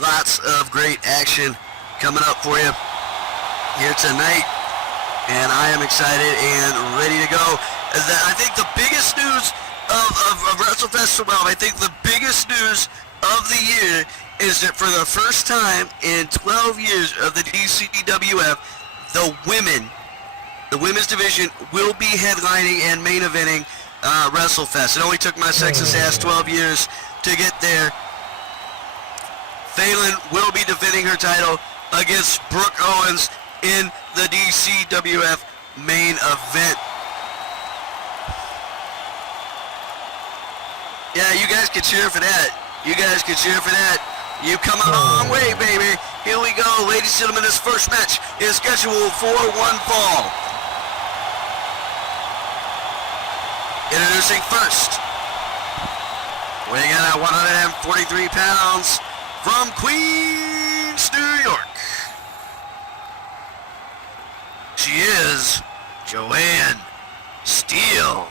lots of great action coming up for you here tonight, and I am excited and ready to go. I think the biggest news of WrestleFest 12, I think the biggest news of the year is that for the first time in 12 years of the DCWF, the women's division will be headlining and main eventing WrestleFest. It only took my sexist ass 12 years to get there. Phelan will be defending her title against Brooke Owens in the DCWF main event. Yeah, you guys can cheer for that. You guys can cheer for that. You've come a long way, baby. Here we go, ladies and gentlemen. This first match is scheduled for one fall. Introducing first, weighing in at 143 pounds, from Queens, New York, she is Joanne Steele.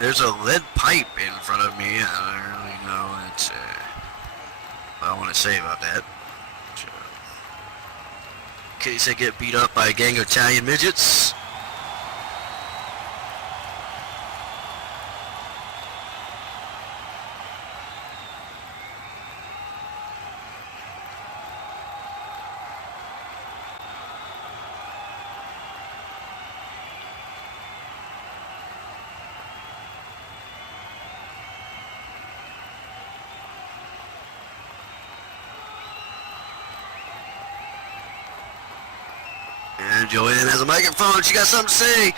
There's a lead pipe in front of me. I don't really know what I want to say about that. In case I get beat up by a gang of Italian midgets. And Joanne has a microphone. She got something to say.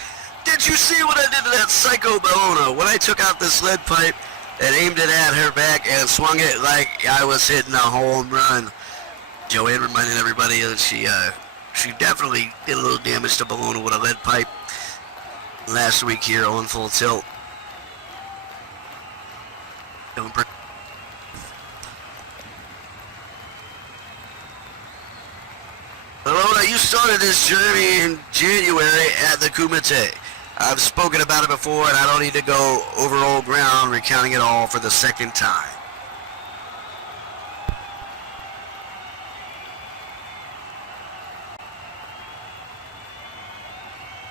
Did you see what I did to that psycho Bellona when I took out this lead pipe and aimed it at her back and swung it like I was hitting a home run? Joanne reminded everybody that she definitely did a little damage to Bellona with a lead pipe last week here on Full Tilt. Bellona, you started this journey in January at the Kumite. I've spoken about it before, and I don't need to go over old ground recounting it all for the second time.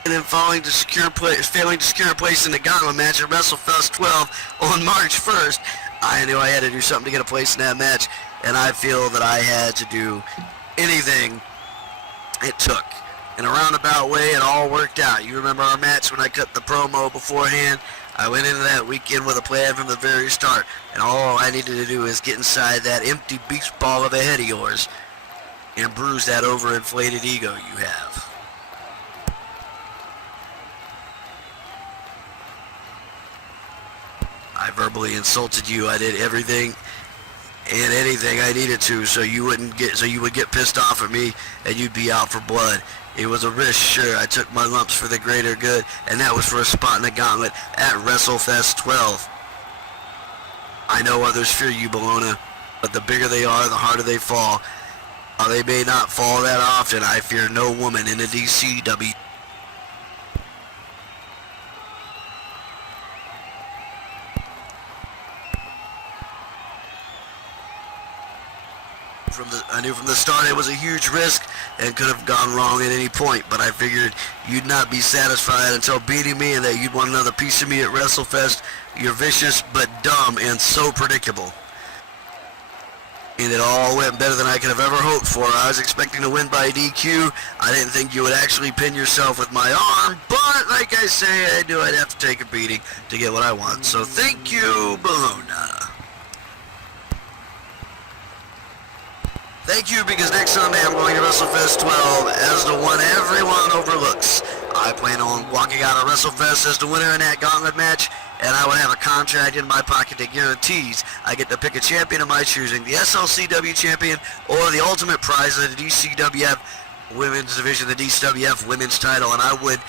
And then failing to secure a place in the Gauntlet match at WrestleFest 12 on March 1st, I knew I had to do something to get a place in that match, and I feel that I had to do anything it took. In a roundabout way, it all worked out. You remember our match when I cut the promo beforehand? I went into that weekend with a plan from the very start, and all I needed to do is get inside that empty beach ball of a head of yours and bruise that overinflated ego you have. I verbally insulted you. I did everything and anything I needed to so you would get pissed off at me and you'd be out for blood. It was a risk, sure. I took my lumps for the greater good, and that was for a spot in the Gauntlet at WrestleFest 12. I know others fear you, Bellona, but the bigger they are, the harder they fall. They may not fall that often. I fear no woman in the DCWF. I knew from the start it was a huge risk and could have gone wrong at any point, but I figured you'd not be satisfied until beating me and that you'd want another piece of me at WrestleFest. You're vicious but dumb and so predictable. And it all went better than I could have ever hoped for. I was expecting to win by DQ. I didn't think you would actually pin yourself with my arm, but like I say, I knew I'd have to take a beating to get what I want. So thank you, Bologna. Thank you, because next Sunday I'm going to WrestleFest 12 as the one everyone overlooks. I plan on walking out of WrestleFest as the winner in that gauntlet match, and I would have a contract in my pocket that guarantees I get to pick a champion of my choosing, the SLCW champion or the ultimate prize of the DCWF women's division, the DCWF women's title, and I would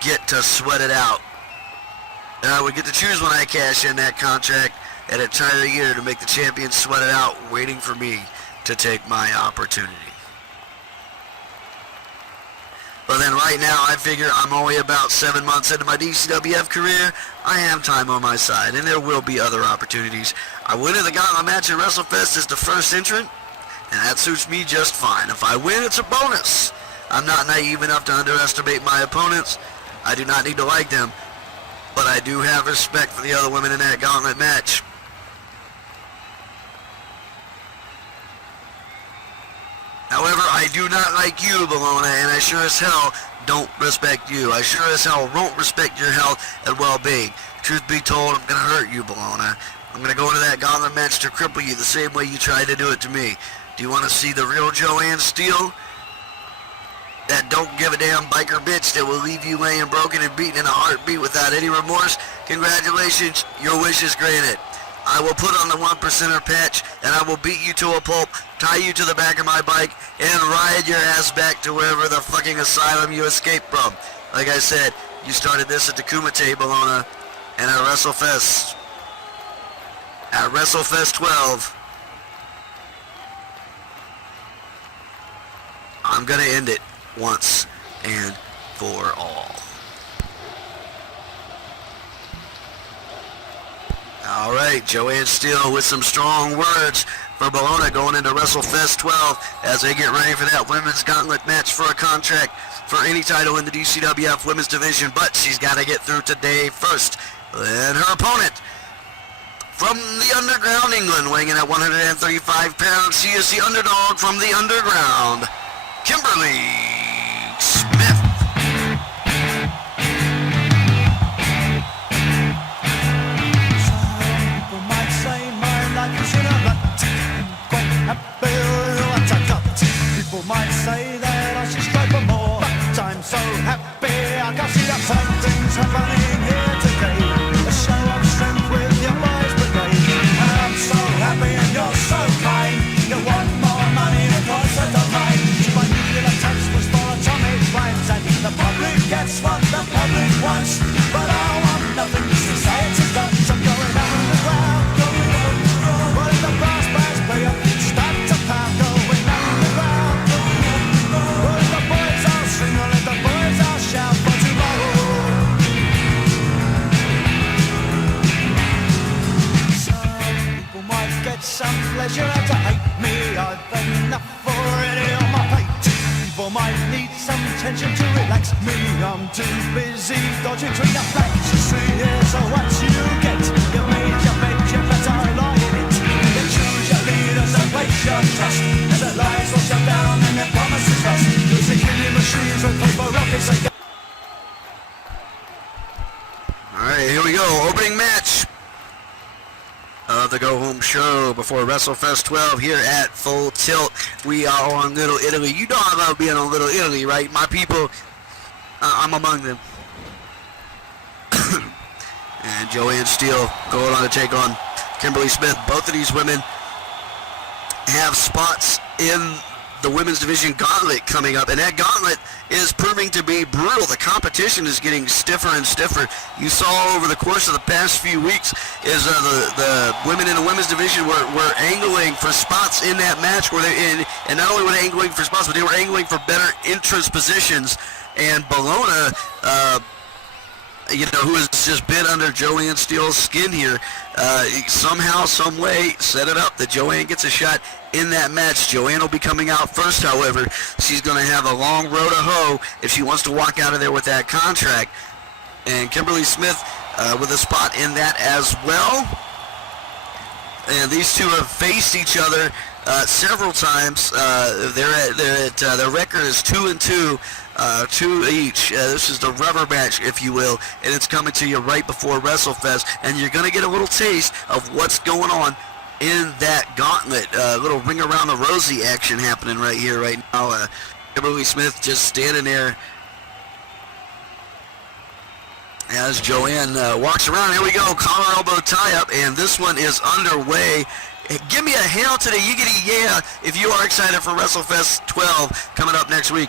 get to sweat it out. And I would get to choose when I cash in that contract an entire year to make the champion sweat it out, waiting for me to take my opportunity. But then right now I figure I'm only about 7 months into my DCWF career. I have time on my side and there will be other opportunities. I win in the gauntlet match at WrestleFest as the first entrant, and that suits me just fine. If I win, it's a bonus. I'm not naive enough to underestimate my opponents. I do not need to like them, but I do have respect for the other women in that gauntlet match. However, I do not like you, Bologna, and I sure as hell don't respect you. I sure as hell won't respect your health and well-being. Truth be told, I'm going to hurt you, Bologna. I'm going to go into that gauntlet match to cripple you the same way you tried to do it to me. Do you want to see the real Joanne Steele? That don't give a damn biker bitch that will leave you laying broken and beaten in a heartbeat without any remorse? Congratulations, your wish is granted. I will put on the 1%er patch, and I will beat you to a pulp, tie you to the back of my bike, and ride your ass back to wherever the fucking asylum you escaped from. Like I said, you started this at the Kumite, Bologna, and at WrestleFest. At WrestleFest 12, I'm gonna end it once and for all. All right, Joanne Steele with some strong words for Bologna going into WrestleFest 12 as they get ready for that women's gauntlet match for a contract for any title in the DCWF women's division, but she's got to get through today first. And her opponent from the underground England, weighing in at 135 pounds, she is the underdog from the underground, Kimberly Smith. People might say that I should strive for more, but I'm so happy I can see that something's happening here today. A show of strength with your boys brigade. I'm so happy and you're so kind. You want more money because of the right. My nuclear tax was for atomic crimes, and the public gets what the public wants. But I want nothing to say it's done. So I'm going down the ground, going on. What if the brass bands play up? Start to pound, going down the ground. What if the boys all sing, or let the boys all shout for tomorrow? Some people might get some pleasure out to hate me. I've enough already on my plate. People might need some tension to relax me. I'm too busy dodging between the facts. You see here, so what you get? You made your bed, you better lie in it. You choose your leaders and place your trust. And the lies will shut down and their promises lost. Use the killing machines with paper rockets and guns. Alright, here we go. Opening match of the Go Home Show before WrestleFest 12 here at Full Tilt. We are on Little Italy. You know I love being on Little Italy, right? My people, I'm among them. And Joanne Steele going on to take on Kimberly Smith. Both of these women have spots in the women's division gauntlet coming up, and that gauntlet is proving to be brutal. The competition is getting stiffer and stiffer. You saw over the course of the past few weeks is the women in the women's division were angling for spots in that match, and not only were they angling for spots, but they were angling for better entrance positions. And Bologna, who has just been under Joanne Steele's skin here, somehow, some way, set it up that Joanne gets a shot in that match. Joanne will be coming out first, however. She's going to have a long road to hoe if she wants to walk out of there with that contract. And Kimberly Smith with a spot in that as well. And these two have faced each other several times. Their record is 2-2. 2 each. This is the rubber match, if you will, and it's coming to you right before WrestleFest, and you're going to get a little taste of what's going on in that gauntlet. A little ring around the rosy action happening right here, right now. Kimberly Smith just standing there as Joanne walks around. Here we go, collar elbow tie-up, and this one is underway. Give me a hail to the yiggity yeah if you are excited for WrestleFest 12 coming up next week.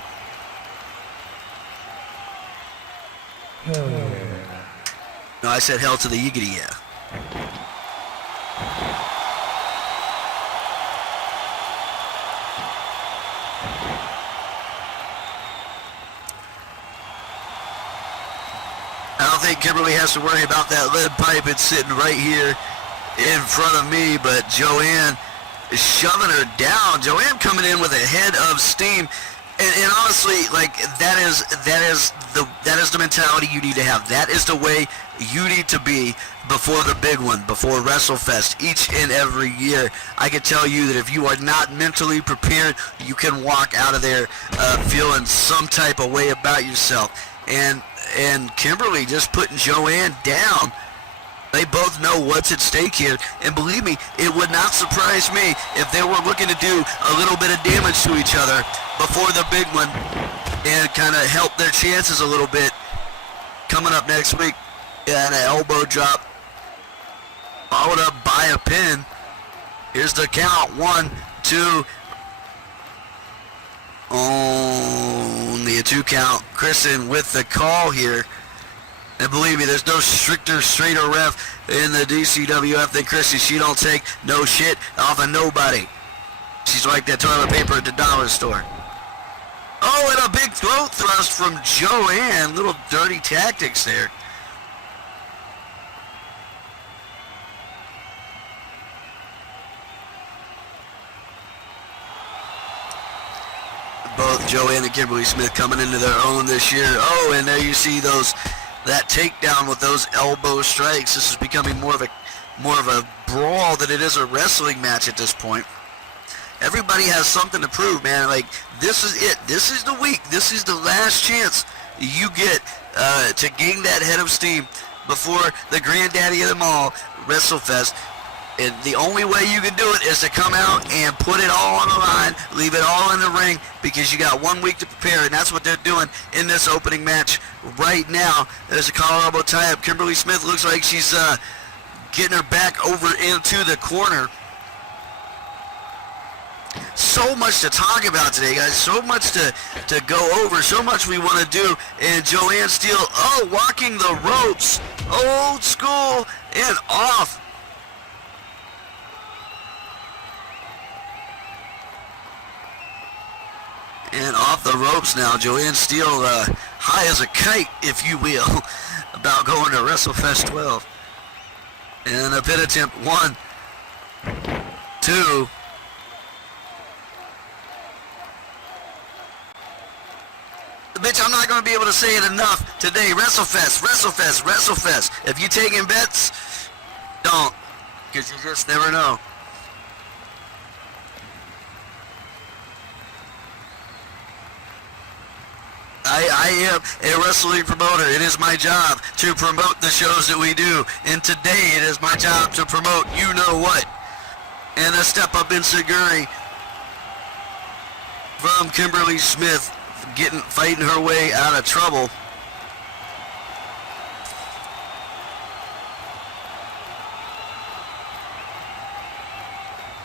No, I said hell to the yiggity yeah. I don't think Kimberly has to worry about that lead pipe. It's sitting right here in front of me, but Joanne is shoving her down. Joanne coming in with a head of steam. And honestly, like, that is the mentality you need to have. That is the way you need to be before the big one, before WrestleFest, each and every year. I can tell you that if you are not mentally prepared, you can walk out of there feeling some type of way about yourself. And Kimberly just putting Joanne down. They both know what's at stake here, and believe me, it would not surprise me if they were looking to do a little bit of damage to each other before the big one and kind of help their chances a little bit. Coming up next week, and an elbow drop followed up by a pin. Here's the count, 1, 2. Only a 2 count. Kristen with the call here. And believe me, there's no stricter, straighter ref in the DCWF than Chrissy. She don't take no shit off of nobody. She's like that toilet paper at the dollar store. Oh, and a big throat thrust from Joanne. Little dirty tactics there. Both Joanne and Kimberly Smith coming into their own this year. Oh, and there you see that takedown with those elbow strikes. This is becoming more of a brawl than it is a wrestling match at this point. Everybody has something to prove, man. Like, this is it. This is the week. This is the last chance you get to gain that head of steam before the granddaddy of them all, WrestleFest. And the only way you can do it is to come out and put it all on the line, leave it all in the ring, because you got 1 week to prepare, and that's what they're doing in this opening match right now. There's a collar elbow tie-up. Kimberly Smith looks like she's getting her back over into the corner. So much to talk about today, guys. So much to go over. So much we want to do. And Joanne Steele, walking the ropes. Old school and off. And off the ropes now. Joanne Steele high as a kite, if you will, about going to WrestleFest 12. And a pin attempt. 1, 2. Bitch, I'm not going to be able to say it enough today. WrestleFest, WrestleFest, WrestleFest. If you taking bets, don't, because you just never know. I am a wrestling promoter. It is my job to promote the shows that we do. And today it is my job to promote you know what. And a step up in Seguri from Kimberly Smith, fighting her way out of trouble.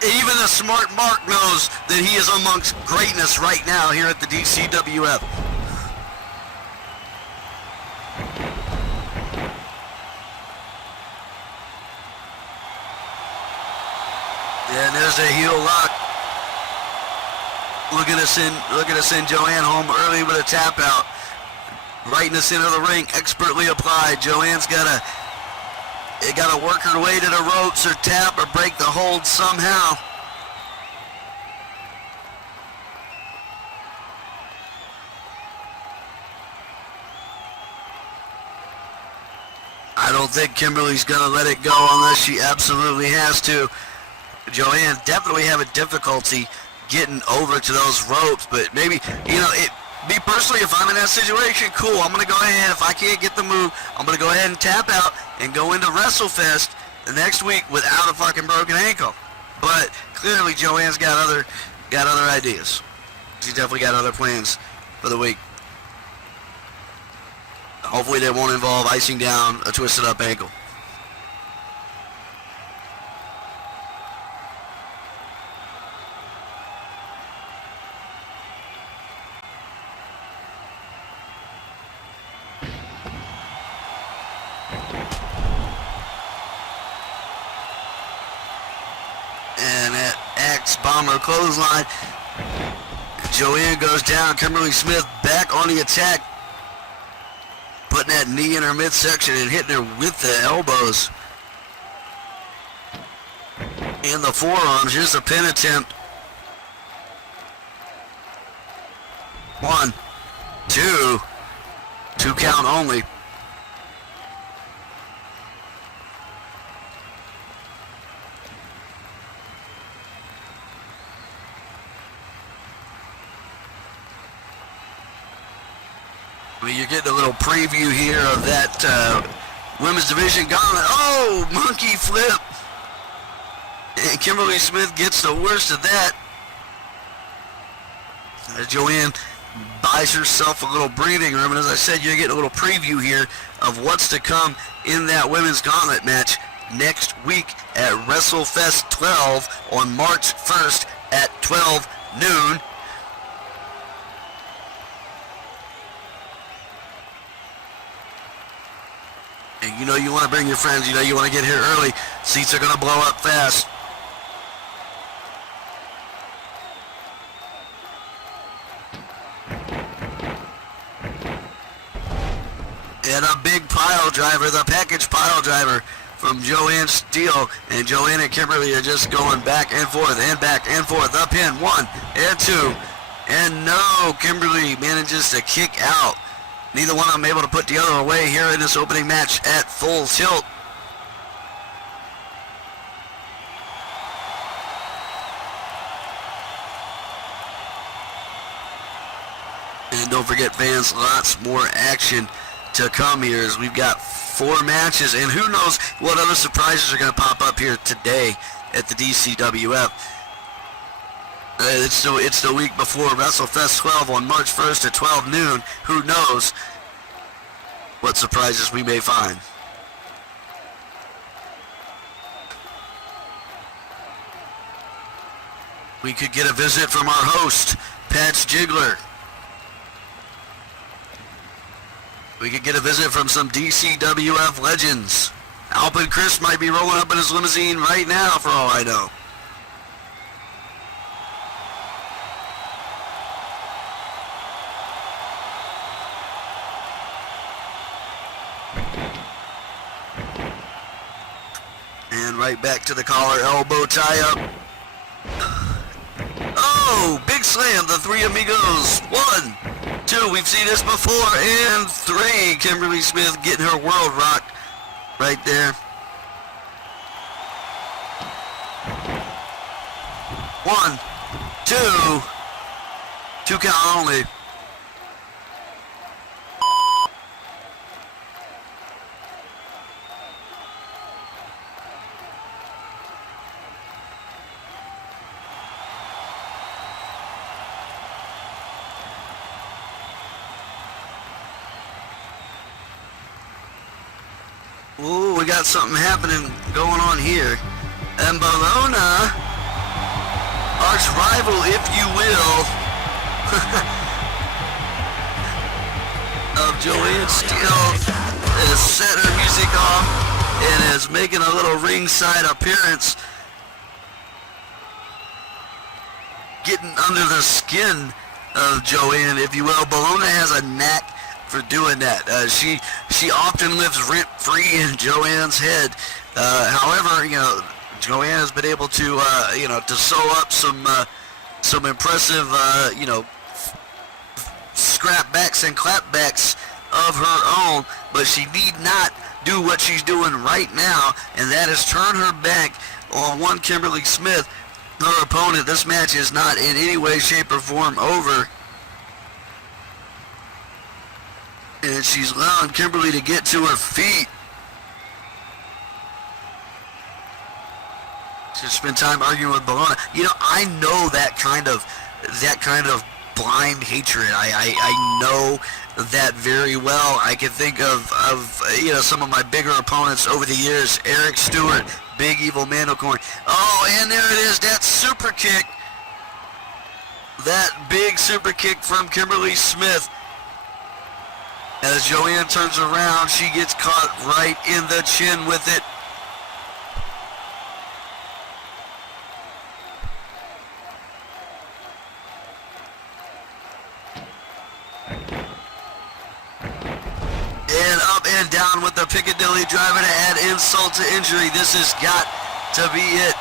Even a smart Mark knows that he is amongst greatness right now here at the DCWF. And there's a heel lock. Look at us send Joanne home early with a tap out. Right in the center of the ring, expertly applied. Joanne's gotta work her way to the ropes or tap or break the hold somehow. I don't think Kimberly's gonna let it go unless she absolutely has to. Joanne definitely having difficulty getting over to those ropes, but maybe, me personally, if I'm in that situation, cool, I'm going to go ahead. If I can't get the move, I'm going to go ahead and tap out and go into WrestleFest the next week without a fucking broken ankle. But clearly Joanne's got other ideas. She's definitely got other plans for the week. Hopefully they won't involve icing down a twisted up ankle. And at Axe Bomber clothesline, Joanne goes down. Kimberly Smith back on the attack, putting that knee in her midsection and hitting her with the elbows and the forearms. Here's a pin attempt. 1, 2, 2 count only. You're getting a little preview here of that women's division gauntlet. Oh, monkey flip. And Kimberly Smith gets the worst of that. Joanne buys herself a little breathing room. And as I said, you're getting a little preview here of what's to come in that women's gauntlet match next week at WrestleFest 12 on March 1st at 12 noon. And you want to bring your friends, you want to get here early. Seats are going to blow up fast. And a big pile driver, the package pile driver from Joanne Steele. And Joanne and Kimberly are just going back and forth and back and forth. Up in 1 and 2. And no, Kimberly manages to kick out. Neither one of them able to put the other away here in this opening match at Full Tilt. And don't forget, fans, lots more action to come here as we've got 4 matches. And who knows what other surprises are going to pop up here today at the DCWF. It's the week before WrestleFest 12 on March 1st at 12 noon. Who knows what surprises we may find. We could get a visit from our host, Patch Jiggler. We could get a visit from some DCWF legends. Alpin Chris might be rolling up in his limousine right now for all I know. And right back to the collar elbow tie-up. Oh, big slam, the 3 amigos. 1, 2, we've seen this before, and 3. Kimberly Smith getting her world rocked right there. 1, 2, 2 count only. Ooh, we got something happening going on here. And Bologna arch rival, if you will, of Joanne Steele has set her music off and is making a little ringside appearance, getting under the skin of Joanne, if you will. Bologna has a knack for doing that. She often lives rent-free in Joanne's head. However, Joanne has been able to to sew up some impressive scrapbacks and clapbacks of her own, but she need not do what she's doing right now, and that is turn her back on one Kimberly Smith, her opponent. This match is not in any way, shape, or form over, and she's allowing Kimberly to get to her feet. She spent time arguing with Bologna. I know that kind of blind hatred. I know that very well. I can think of some of my bigger opponents over the years. Eric Stewart, Big Evil Mandelkorn. Oh, and there it is, that super kick. That big super kick from Kimberly Smith. As Joanne turns around, she gets caught right in the chin with it. And up and down with the Piccadilly driver to add insult to injury. This has got to be it.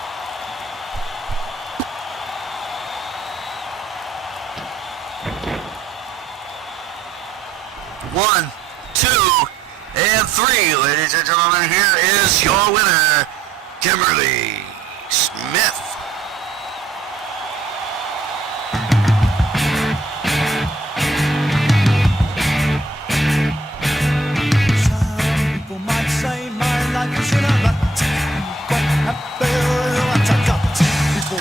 One, two, and three. Ladies and gentlemen, here is your winner, Kimberly Smith.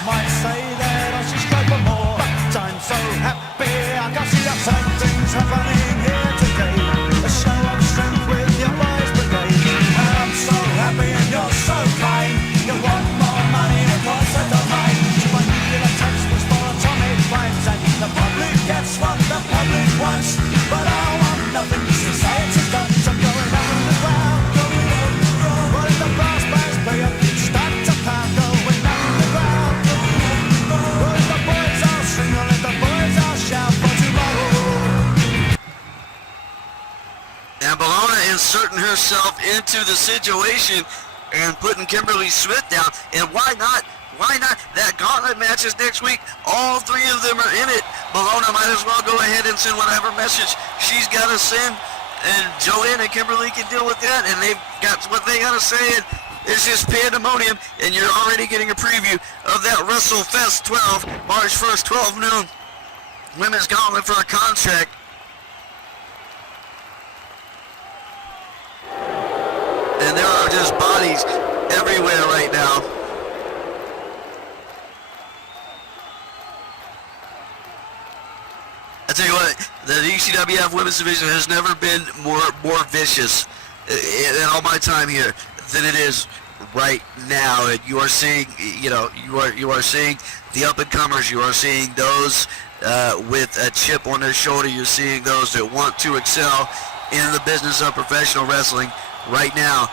Might say that I should strive for more, but I'm so happy I can see that something's happening here today. A show of strength with your boys brigade. I'm so happy and you're so kind. You want more money, of course I don't mind. So I need a tax was for atomic crimes, and the public gets what the public wants. But I want nothing, society's done. I'm going underground, going underground. What if the brass bands play up, start to pound, going underground. And Bologna inserting herself into the situation and putting Kimberly Smith down. And why not? Why not? That gauntlet match is next week. All three of them are in it. Bologna might as well go ahead and send whatever message she's got to send. And Joanne and Kimberly can deal with that. And they've got what they got to say. And it's just pandemonium. And you're already getting a preview of that WrestleFest 12, March 1st, 12 noon. Women's gauntlet for a contract. And there are just bodies everywhere right now. I tell you what, the DCWF Women's Division has never been more vicious in all my time here than it is right now. And you are seeing, you are seeing the up and comers. You are seeing those with a chip on their shoulder. You're seeing those that want to excel in the business of professional wrestling right now,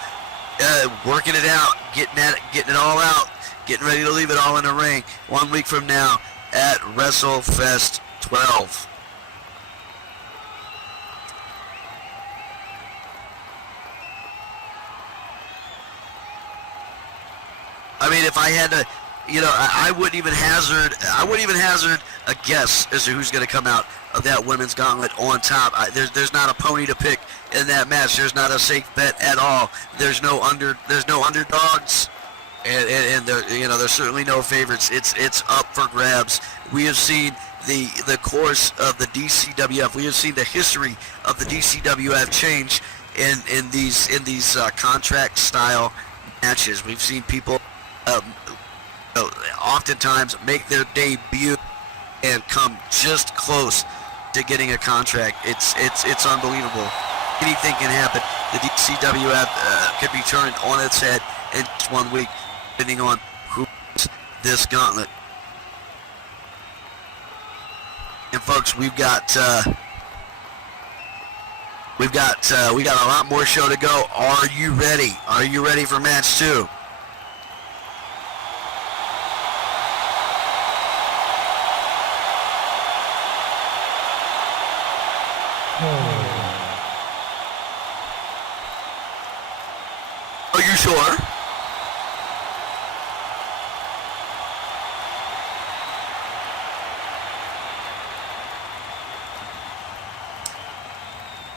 working it out, getting it all out, getting ready to leave it all in the ring 1 week from now at WrestleFest 12. I mean, if I had to, I wouldn't even hazard a guess as to who's going to come out of that women's gauntlet on top. There's not a pony to pick in that match. There's not a safe bet at all. There's no underdogs, and there's certainly no favorites. It's up for grabs. We have seen the course of the DCWF. We have seen the history of the DCWF change in these contract style matches. We've seen people oftentimes make their debut and come just close to getting a contract. It's unbelievable. Anything can happen. The DCWF could be turned on its head in just 1 week, depending on who wins this gauntlet. And folks, we got a lot more show to go. Are you ready? Are you ready for match 2? Are you sure?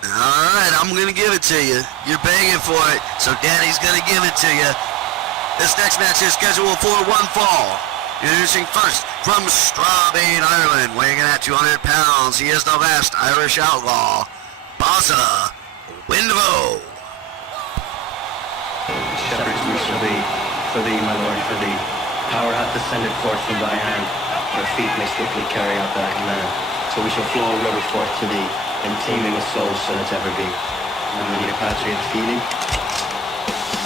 Alright, I'm going to give it to you. You're begging for it, so Daddy's going to give it to you. This next match is scheduled for one fall. Introducing first from Strabane, Ireland, weighing in at 200 pounds. He is the best Irish outlaw, Baza Winvo. Shepherd's we shall be, for thee, my lord, for thee. Power hath descended forth from thy hand. Our feet may swiftly carry out thy command. So we shall flow river forth to thee, and teeming with souls shall it ever be. And when your patriot feeding,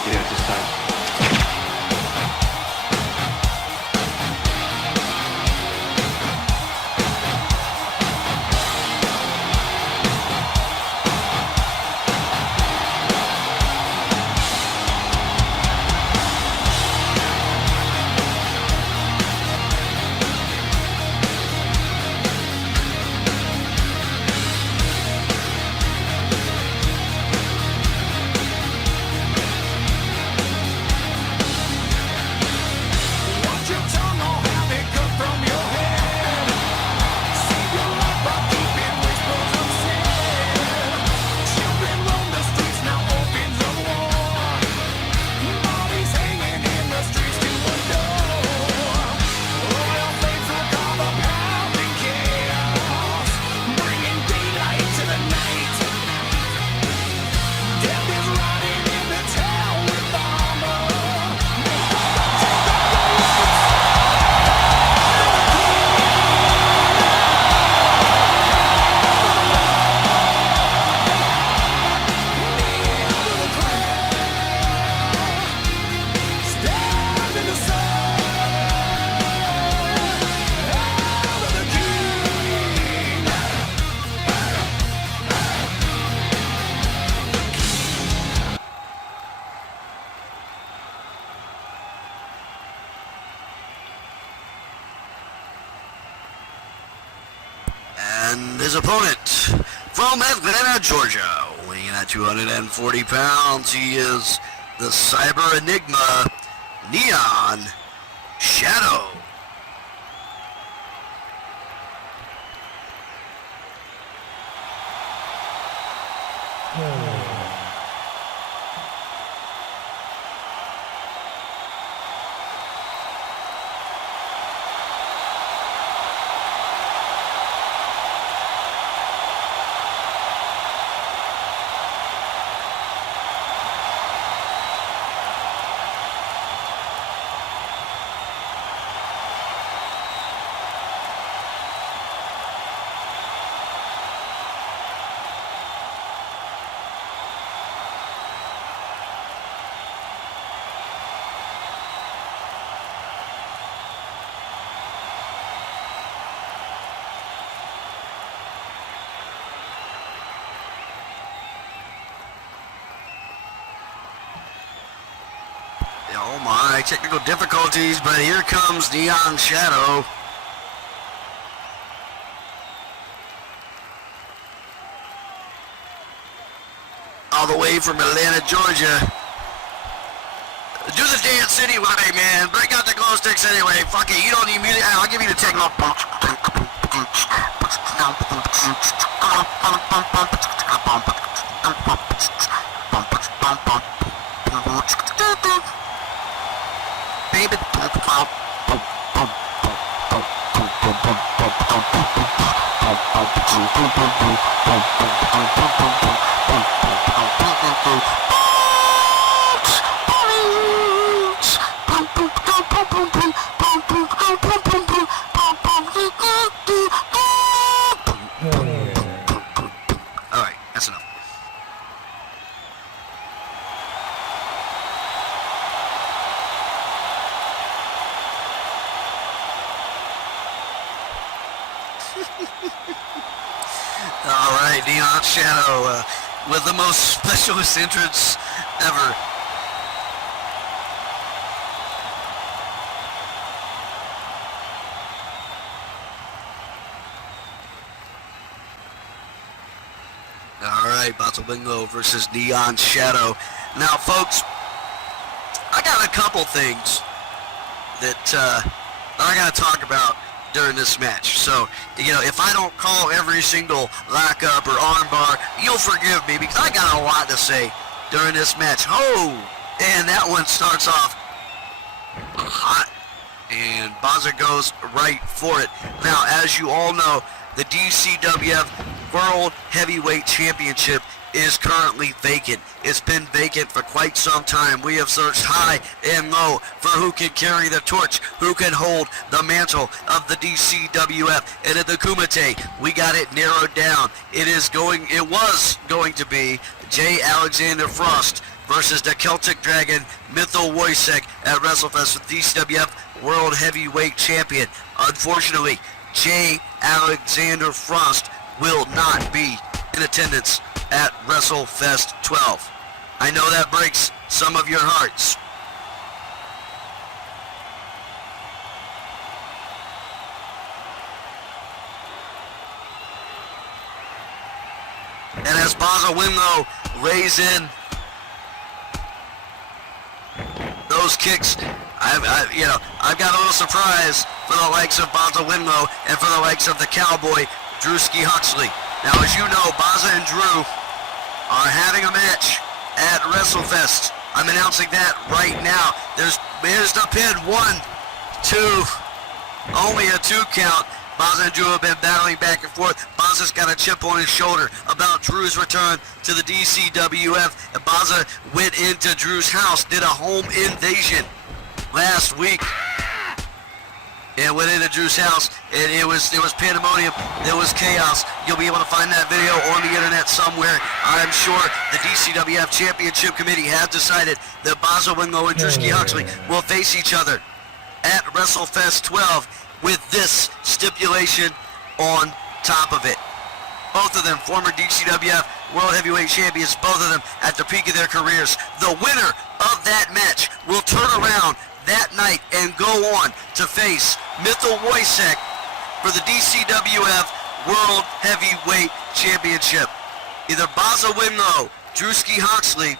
do it this time. Watch your tongue or have it cut from your head. Save your life by keeping whispers unsaid. Children roam the streets, now orphans of war. Bodies hanging in the streets to adore. Royal flames will carve a path in chaos, bringing daylight to the night. Death is riding in the town with armor. Stand in the sun, out of the king. And his opponent from Atlanta, Georgia, weighing in at 240 pounds, he is the Cyber Enigma, Neon Shadow. Oh my, technical difficulties, but here comes Neon Shadow. All the way from Atlanta, Georgia. Do the dance anyway, man. Break out the glow sticks anyway. Fuck it, you don't need music. I'll give you the techno. Baby. All right, that's enough. right, Neon Shadow with the most specialist entrance ever. All right, Bato Bingo versus Neon Shadow. Now, folks, I got a couple things that I got to talk about during this match. So, you know, if I don't call every single lockup or armbar, you'll forgive me because I got a lot to say during this match. Oh, and that one starts off hot, and Baza goes right for it. Now, as you all know, the DCWF World Heavyweight Championship is currently vacant. It's been vacant for quite some time. We have searched high and low for who can carry the torch, who can hold the mantle of the DCWF. And at the Kumite, we got it narrowed down. It was going to be J. Alexander Frost versus the Celtic Dragon, Mythal Wojciech at WrestleFest with DCWF World Heavyweight Champion. Unfortunately, J. Alexander Frost will not be in attendance at WrestleFest 12. I know that breaks some of your hearts. And as Baza Winlow lays in those kicks, I've got a little surprise for the likes of Baza Winlow and for the likes of the Cowboy, Drewski Huxley. Now, as you know, Baza and Drew are having a match at WrestleFest. I'm announcing that right now. Here's the pin. 1, 2, only a 2 count. Baza and Drew have been battling back and forth. Baza's got a chip on his shoulder about Drew's return to the DCWF. And Baza went into Drew's house, did a home invasion last week. And went into Drew's house, and it was pandemonium. There was chaos. You'll be able to find that video on the internet somewhere. I'm sure the DCWF Championship Committee has decided that Baza Winlow and Drewski Huxley will face each other at WrestleFest 12 with this stipulation on top of it. Both of them former DCWF World Heavyweight Champions, both of them at the peak of their careers. The winner of that match will turn around that night and go on to face Mythal Wojciech for the DCWF World Heavyweight Championship. Either Baza Winlow, Drewski Huxley,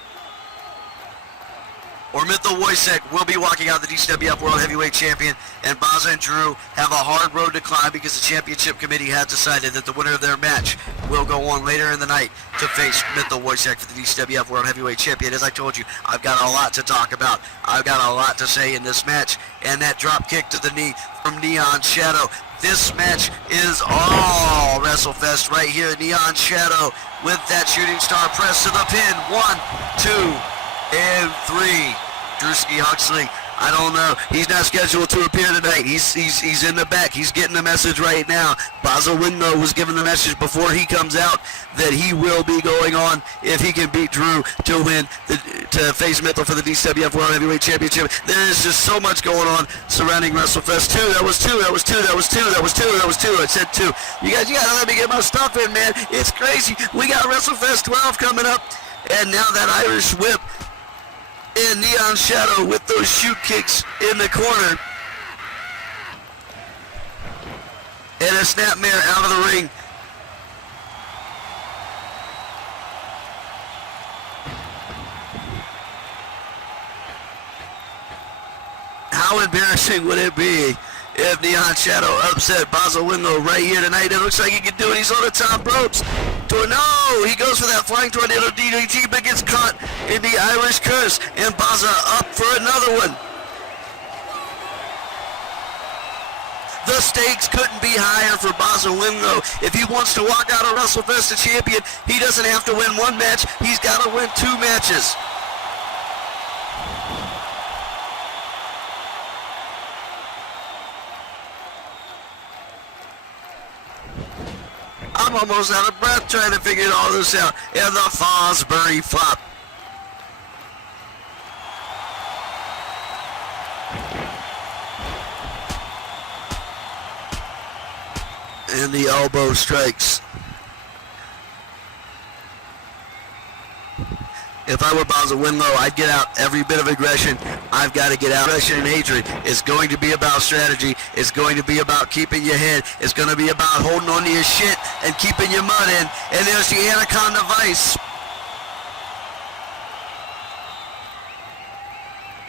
or Mythal Wojciech will be walking out the DCWF World Heavyweight Champion, and Baza and Drew have a hard road to climb because the Championship Committee has decided that the winner of their match will go on later in the night to face Mythal Wojciech for the DCWF World Heavyweight Champion. As I told you, I've got a lot to talk about. I've got a lot to say in this match, and that drop kick to the knee from Neon Shadow. This match is all WrestleFest right here. Neon Shadow with that shooting star press to the pin. 1, 2, and 3. Drewski Huxley, I don't know. He's not scheduled to appear tonight. He's in the back. He's getting the message right now. Baza Winlow was given the message before he comes out that he will be going on if he can beat Drew to face Mythal for the DCWF World Heavyweight Championship. There is just so much going on surrounding WrestleFest 2. That was 2. I said 2. You guys, you gotta let me get my stuff in, man. It's crazy. We got WrestleFest 12 coming up, and now that Irish whip. And Neon Shadow with those shoot kicks in the corner. And a snapmare out of the ring. How embarrassing would it be if Neon Shadow upset Baza Winlow right here tonight? It looks like he can do it. He's on the top ropes. No, he goes for that flying tornado DDT, but gets caught in the Irish curse. And Baza up for another one. The stakes couldn't be higher for Baza Winlow. If he wants to walk out of WrestleFest a champion, he doesn't have to win one match. He's got to win 2 matches. I'm almost out of breath trying to figure all this out. And the Fosbury flop. And the elbow strikes. If I were Baza Winlow, I'd get out every bit of aggression. I've got to get out. Aggression and hatred is going to be about strategy. It's going to be about keeping your head. It's going to be about holding on to your shit and keeping your mud in. And there's the Anaconda Vice.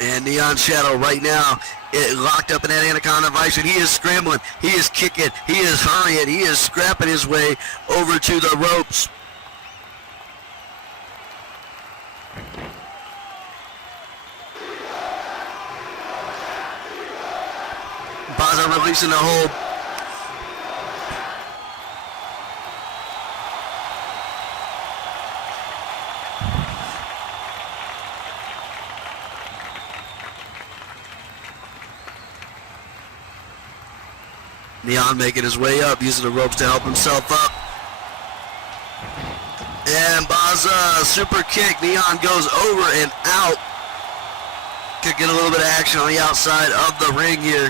And Neon Shadow right now locked up in that Anaconda Vice, and he is scrambling. He is kicking. He is hurrying. He is scrapping his way over to the ropes. Baza releasing the hold. Neon making his way up, using the ropes to help himself up. And Baza, super kick. Neon goes over and out. Could get a little bit of action on the outside of the ring here.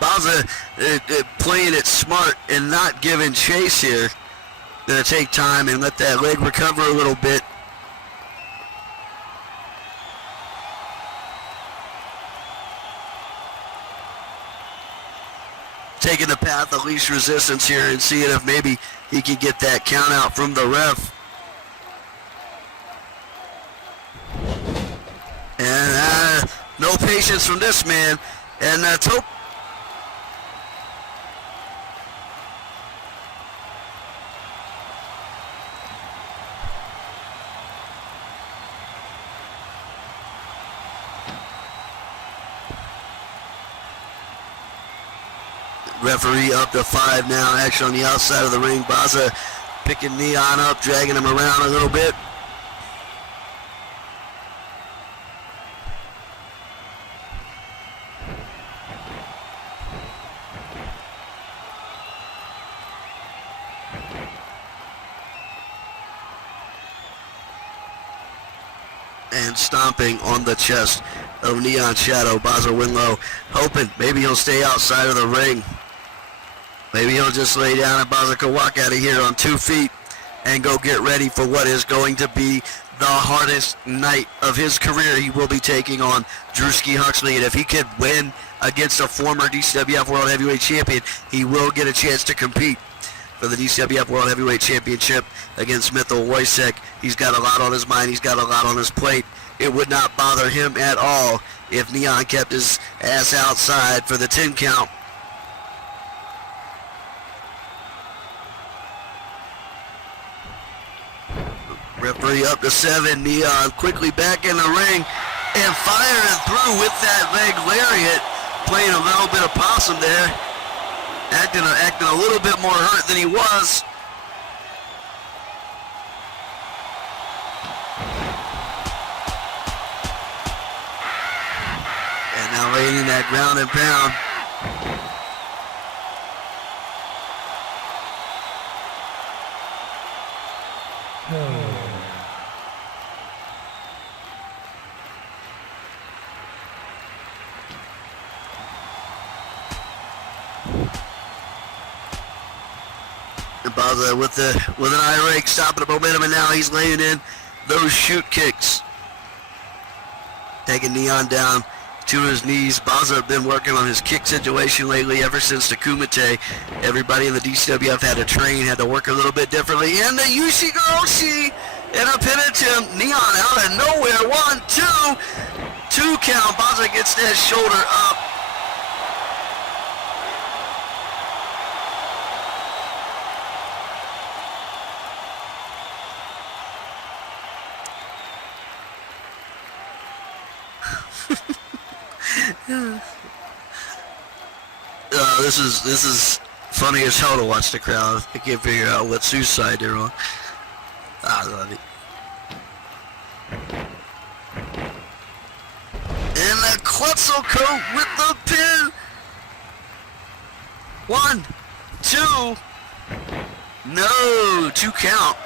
Baza playing it smart and not giving chase here. Gonna take time and let that leg recover a little bit. Taking the path of least resistance here and seeing if maybe he can get that count out from the ref. And no patience from this man. And Tope. Referee up to 5 now. Action on the outside of the ring. Baza picking Neon up, dragging him around a little bit. And stomping on the chest of Neon Shadow. Baza Winlow hoping maybe he'll stay outside of the ring. Maybe he'll just lay down and Baza can walk out of here on 2 feet and go get ready for what is going to be the hardest night of his career. He will be taking on Drewski Huxley, and if he could win against a former DCWF World Heavyweight Champion, he will get a chance to compete for the DCWF World Heavyweight Championship against Mithil Wojcik. He's got a lot on his mind. He's got a lot on his plate. It would not bother him at all if Neon kept his ass outside for the 10 count. Referee up to 7. Neon quickly back in the ring and firing through with that leg lariat. Playing a little bit of possum there. Acting a little bit more hurt than he was. And now laying in that ground and pound. Baza with an eye rake, stopping the momentum, and now he's laying in those shoot kicks. Taking Neon down to his knees. Baza been working on his kick situation lately ever since the Kumite. Everybody in the DCWF had to train, had to work a little bit differently. And the Yushigoroshi and a pin attempt. Neon out of nowhere. 1, 2. 2 count. Baza gets that shoulder up. This is funny as hell to watch the crowd. I can't figure out what Sue's side they're on. I love it. And the Quetzalcoat with the pin. 1, 2. No, 2 count.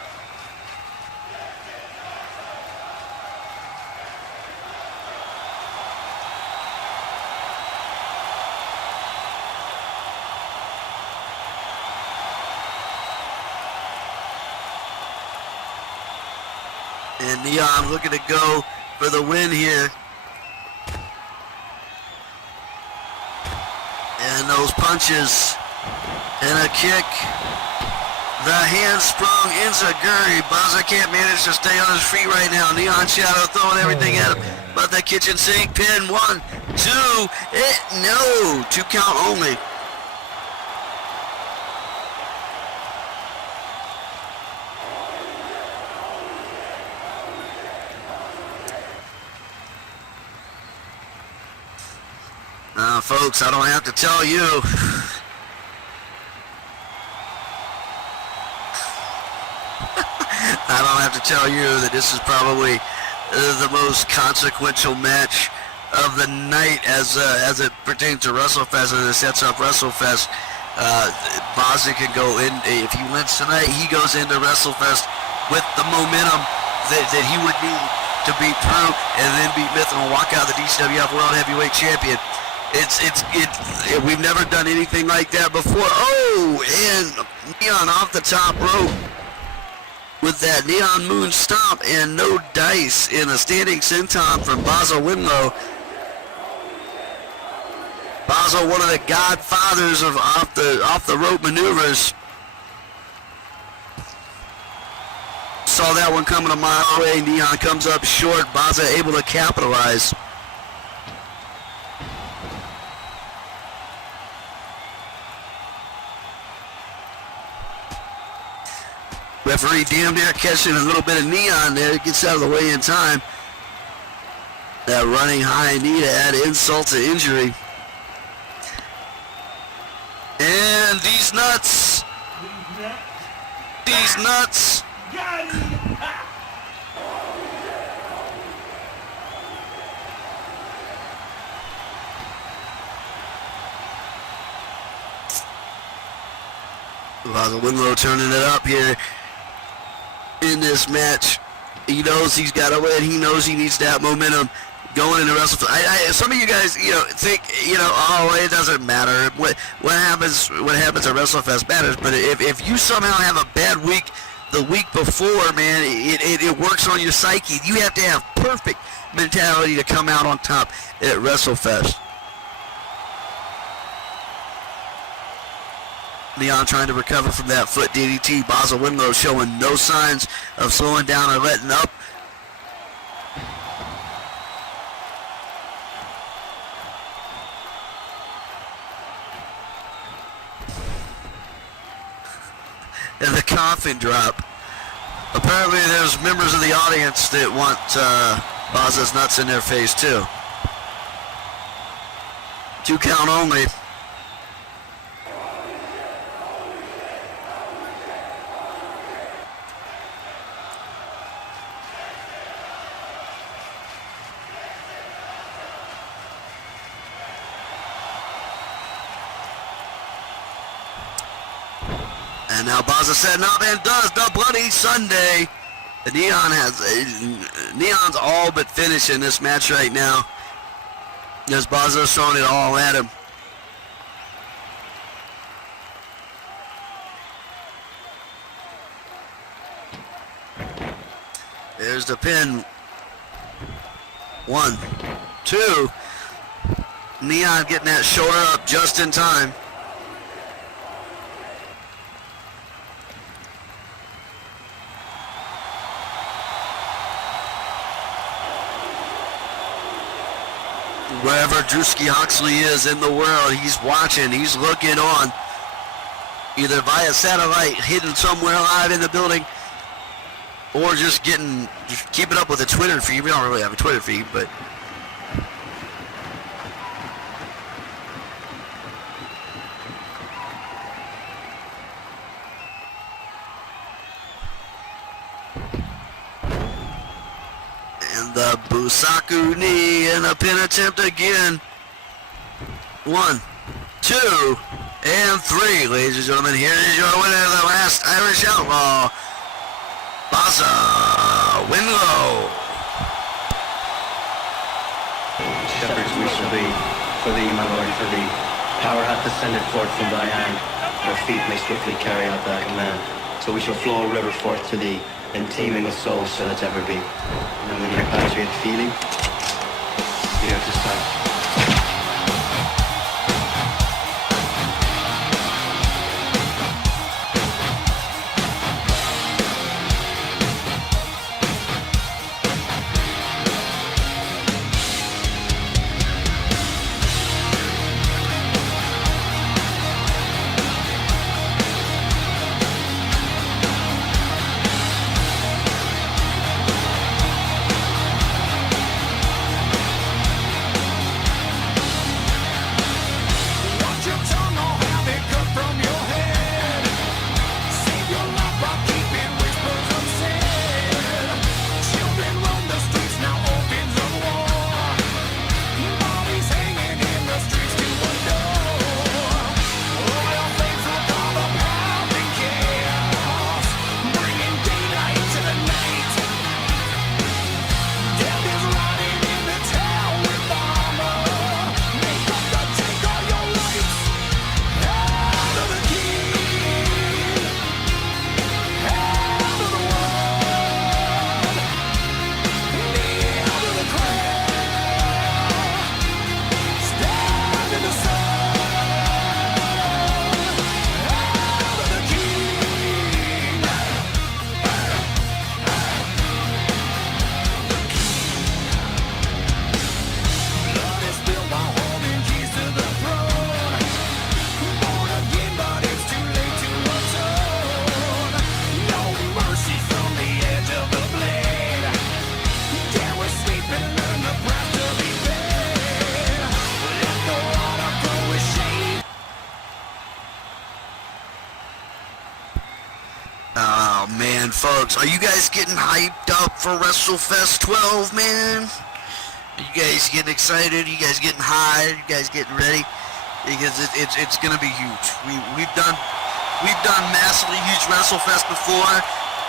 And Neon looking to go for the win here. And those punches and a kick. The handsprung enziguri. Baza can't manage to stay on his feet right now. Neon Shadow throwing everything at him. But the kitchen sink pin. 1, 2. No. 2 count only. Folks, I don't have to tell you. I don't have to tell you that this is probably the most consequential match of the night as it pertains to WrestleFest, as it sets up WrestleFest. Baza can go in, if he wins tonight, he goes into WrestleFest with the momentum that he would need to beat Drew and then beat Mythical and walk out the DCWF World Heavyweight Champion. We've never done anything like that before. Oh, and Neon off the top rope with that Neon Moon stomp and no dice in a standing senton from Baza Winlow. Baza, one of the godfathers of off the rope maneuvers. Saw that one coming a mile away. Neon comes up short. Baza able to capitalize. Referee damn near catching a little bit of Neon there. Gets out of the way in time. That running high knee to add insult to injury. And these nuts. These nuts. Baza Winlow turning it up here in this match. He knows he's got to win. He knows he needs that momentum going into WrestleFest. Some of you guys, think, oh, it doesn't matter. What happens at WrestleFest matters. But if you somehow have a bad week the week before, man, it works on your psyche. You have to have perfect mentality to come out on top at WrestleFest. Neon trying to recover from that foot DDT. Baza Winlow showing no signs of slowing down or letting up. And the coffin drop. Apparently there's members of the audience that want Baza's nuts in their face too. 2 count only. And now Baza setting up and does the Bloody Sunday. The Neon's all but finishing this match right now. As Baza's throwing it all at him. There's the pin. 1, 2. Neon getting that shoulder up just in time. Wherever Drewski Huxley is in the world, he's watching, he's looking on. Either via satellite, hidden somewhere live in the building, or just keeping up with the Twitter feed. We don't really have a Twitter feed, but the Busaku knee and a pin attempt again. 1, 2, and 3. Ladies and gentlemen, here is your winner, the last Irish Outlaw, Baza Winlow. Shepherds we shall be, for thee, my lord, for thee. Power hath descended forth from thy hand. Our feet may swiftly carry out thy command. So we shall flow a river forth to thee, and taming a soul shall it ever be. And when you're patriot feeling, you have to start. Watch your tongue or have it cut from your head. Save your life by keeping whispers unsaid. Children roam the streets, now orphans of war. Bodies hanging in the streets to adore. Oil flames will cover pounding chaos, bringing daylight to the night. Death is riding in the town with armor. Make up to take all your rights. Out of the king, out of the world, out of the crowd. Stand in the sun, out of the king. Blood is spilled by holding keys to the throne. Born again, but it's too late to atone. No mercy from the edge of the blade. Dare we sleep and learn the price to be paid. Let the water grow with shade. Oh man, folks, are you guys getting hyped up for WrestleFest 12, man? Are you guys getting excited? You guys getting high? You guys getting ready? Because it's gonna be huge. We've done massively huge WrestleFest before,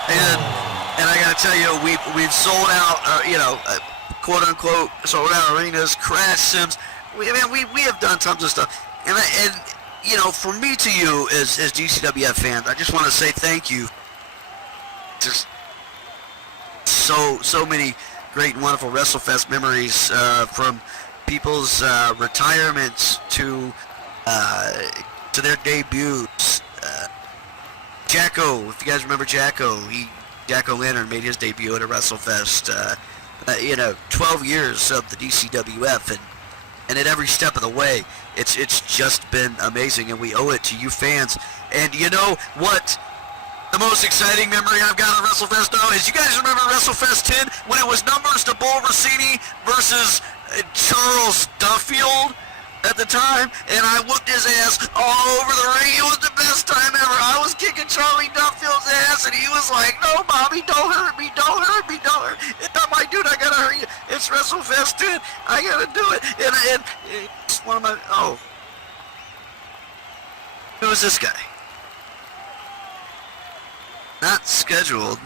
and I gotta tell you, we've sold out, quote unquote sold out arenas, crash sims. We have done tons of stuff, and for me to you as DCWF fans, I just want to say thank you. Just so many great and wonderful WrestleFest memories, from people's retirements to their debuts. Jacko, if you guys remember Jacko, Jacko Lantern made his debut at a WrestleFest. 12 years of the DCWF, and at every step of the way, it's just been amazing, and we owe it to you fans. And you know what? The most exciting memory I've got of WrestleFest now is, you guys remember WrestleFest 10 when it was numbers to Bull Rossini versus Charles Duffield at the time, and I whooped his ass all over the ring. It was the best time ever. I was kicking Charlie Duffield's ass, and he was like, "No, Bobby, don't hurt me, don't hurt me, don't hurt." And I'm like, "Dude, I gotta hurt you. It's WrestleFest 10. I gotta do it." And it's one of my who is this guy? Not scheduled.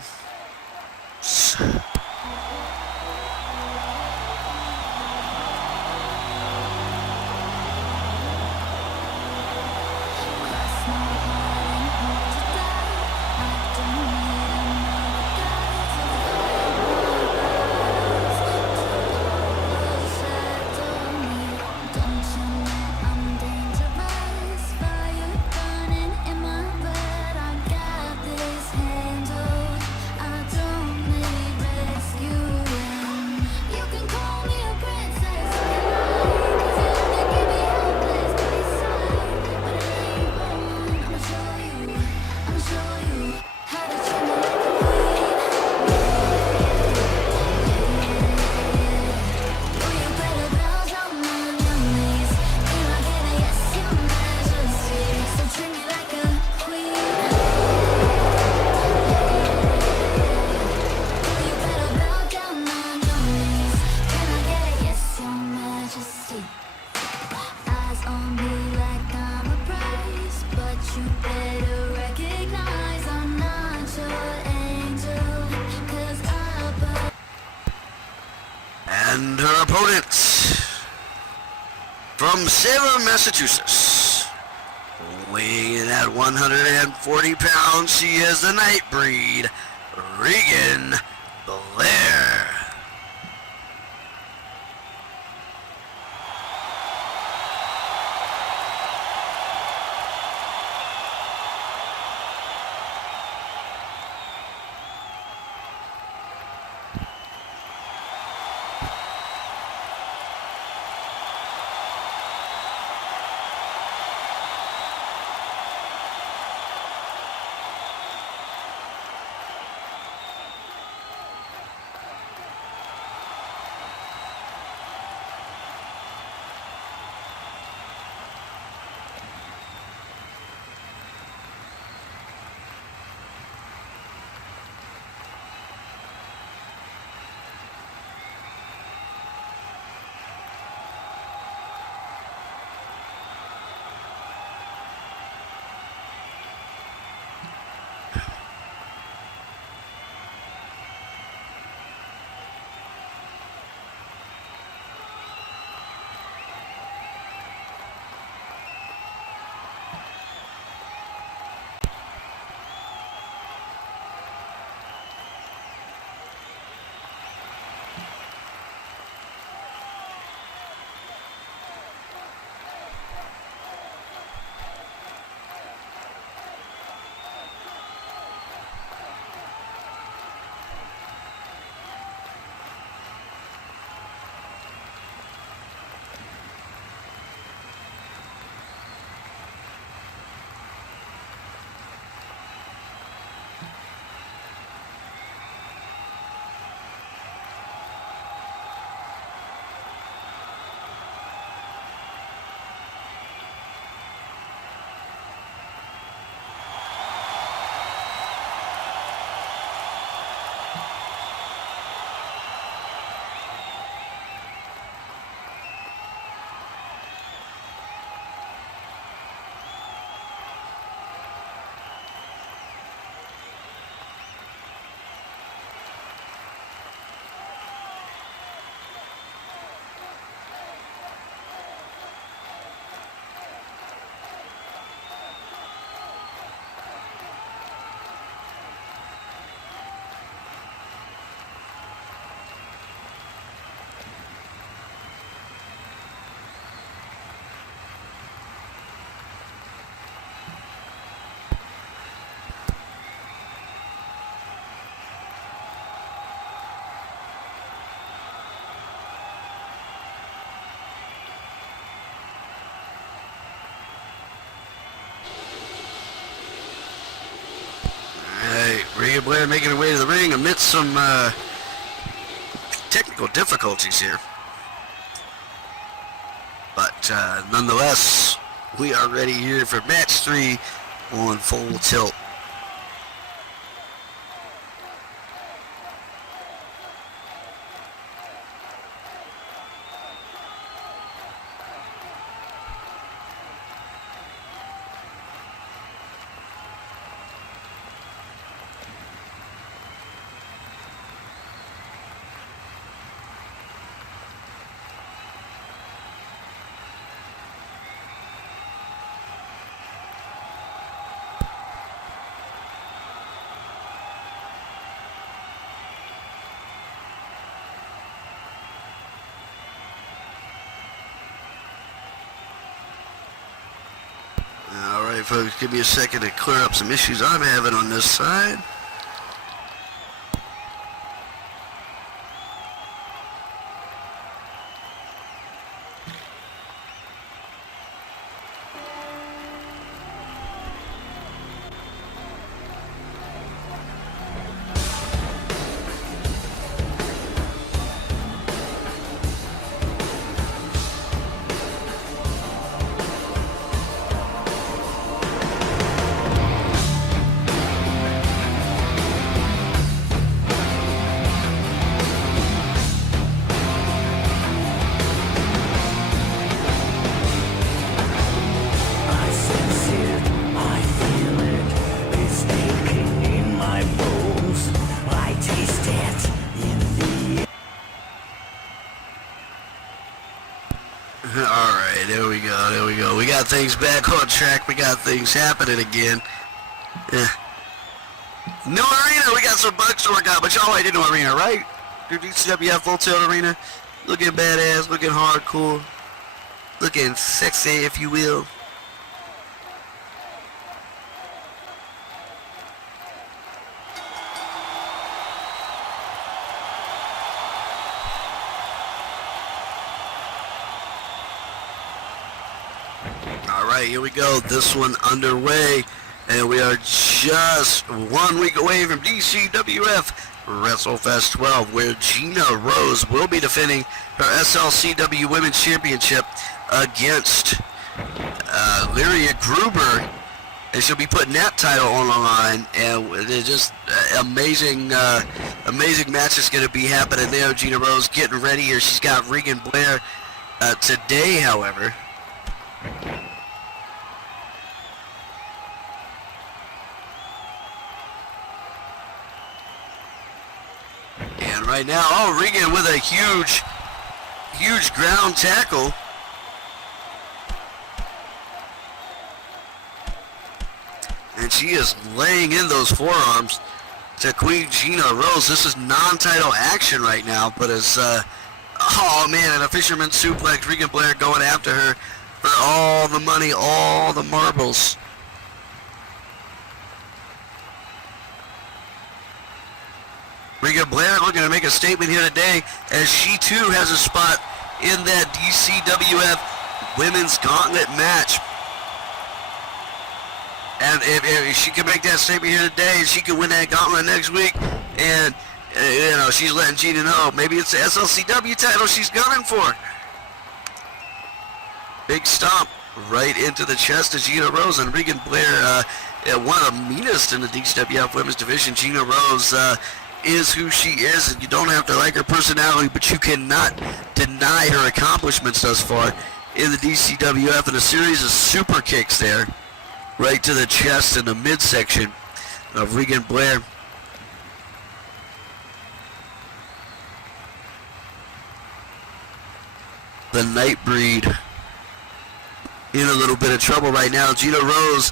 And her opponent from Salem, Massachusetts, weighing in at 140 pounds, she is the Nightbreed, Regan Blair. Regan Blair making her way to the ring amidst some technical difficulties here. But nonetheless, we are ready here for match 3 on Full Tilt. Alright folks, give me a second to clear up some issues I'm having on this side. Alright, there we go. We got things back on track. We got things happening again. New arena, we got some bugs to work out, but y'all already new arena, right? Your DCWF Full Tilt Arena, looking badass, looking hardcore, looking sexy, if you will. All right, here we go. This one underway, and we are just 1 week away from DCWF WrestleFest 12, where Gina Rose will be defending her SLCW Women's Championship against Lyria Gruber, and she'll be putting that title on the line. And it's just amazing, amazing match is going to be happening there. Gina Rose getting ready here. She's got Regan Blair today, however. And right now, oh, Regan with a huge ground tackle. And she is laying in those forearms to Queen Gina Rose. This is non-title action right now, but it's, oh man, and a fisherman suplex. Regan Blair going after her for all the money, all the marbles. Regan Blair looking to make a statement here today, as she too has a spot in that DCWF Women's Gauntlet match. And if she can make that statement here today, and she can win that gauntlet next week, and you know, she's letting Gina know maybe it's the SLCW title she's gunning for. Big stomp right into the chest of Gina Rose, and Regan Blair, one of the meanest in the DCWF Women's Division. Gina Rose is who she is, and you don't have to like her personality, but you cannot deny her accomplishments thus far in the DCWF, and a series of super kicks there right to the chest and the midsection of Regan Blair. The Nightbreed in a little bit of trouble right now. Gina Rose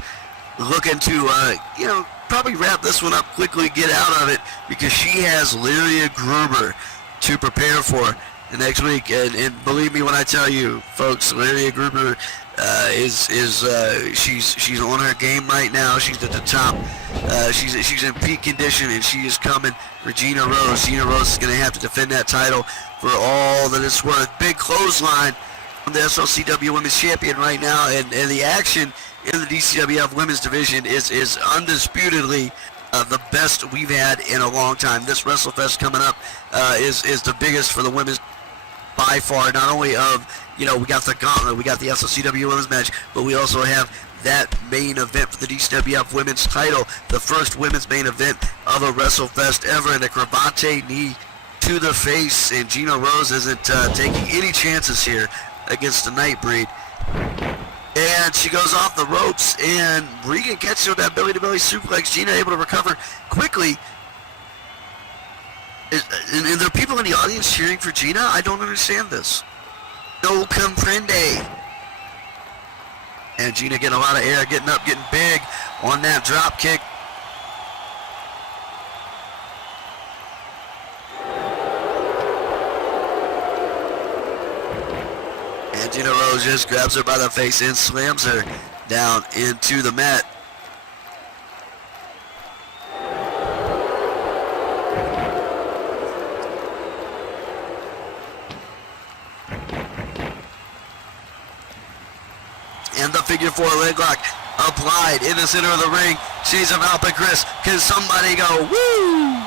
looking to, you know, probably wrap this one up quickly, get out of it, because she has Lyria Gruber to prepare for the next week. And believe me when I tell you, folks, Lyria Gruber she's on her game right now. She's at the top. She's in peak condition, and she is coming for Gina Rose. Gina Rose is going to have to defend that title for all that it's worth. Big clothesline from the SLCW Women's Champion right now, and the action in the DCWF Women's Division is undisputedly the best we've had in a long time. This WrestleFest coming up is the biggest for the women's by far. Not only of, you know, we got the gauntlet, we got the SLCW Women's match, but we also have that main event for the DCWF Women's title, the first women's main event of a WrestleFest ever, and a cravate knee to the face, and Gina Rose isn't taking any chances here against the Nightbreed. And she goes off the ropes, and Regan catches her with that belly-to-belly suplex. Gina able to recover quickly. And there are people in the audience cheering for Gina? I don't understand this. No comprende. And Gina getting a lot of air, getting up, getting big on that drop kick. And Gina Rose just grabs her by the face and slams her down into the mat. And the figure four leg lock applied in the center of the ring. She's about to Chris. Can somebody go, woo?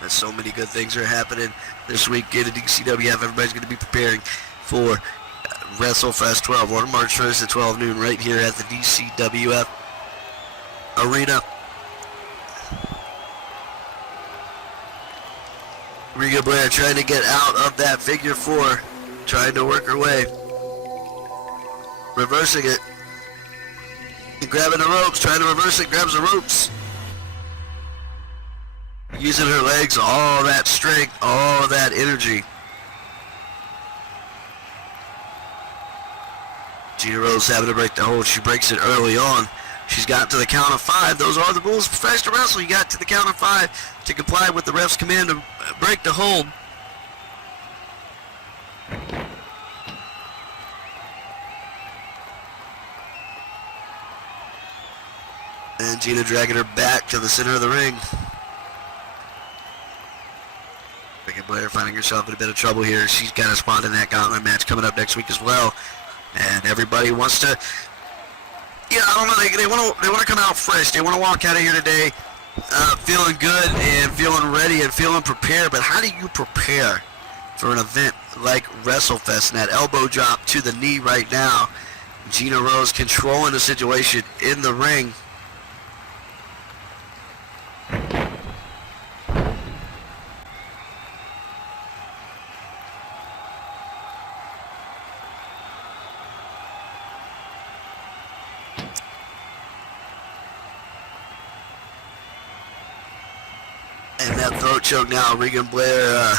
There's so many good things are happening this week in the DCWF. Everybody's going to be preparing for WrestleFest 12 on March 1st at 12 noon right here at the DCWF Arena. Regan Blair trying to get out of that figure four, trying to work her way. Reversing it. And grabbing the ropes, trying to reverse it, grabs the ropes. using her legs, all that strength, all that energy. Gina Rose having to break the hold. She breaks it early on. She's got to the count of 5. Those are the rules of professional wrestling. You got to the count of 5 to comply with the ref's command to break the hold. And Gina dragging her back to the center of the ring. Ricky Blair finding herself in a bit of trouble here. She's got a spot in that gauntlet match coming up next week as well. And everybody wants to, I don't know, they want to come out fresh. They want to walk out of here today feeling good and feeling ready and feeling prepared. But how do you prepare for an event like WrestleFest? And that elbow drop to the knee right now. Gina Rose controlling the situation in the ring. And that throat choke now, Regan Blair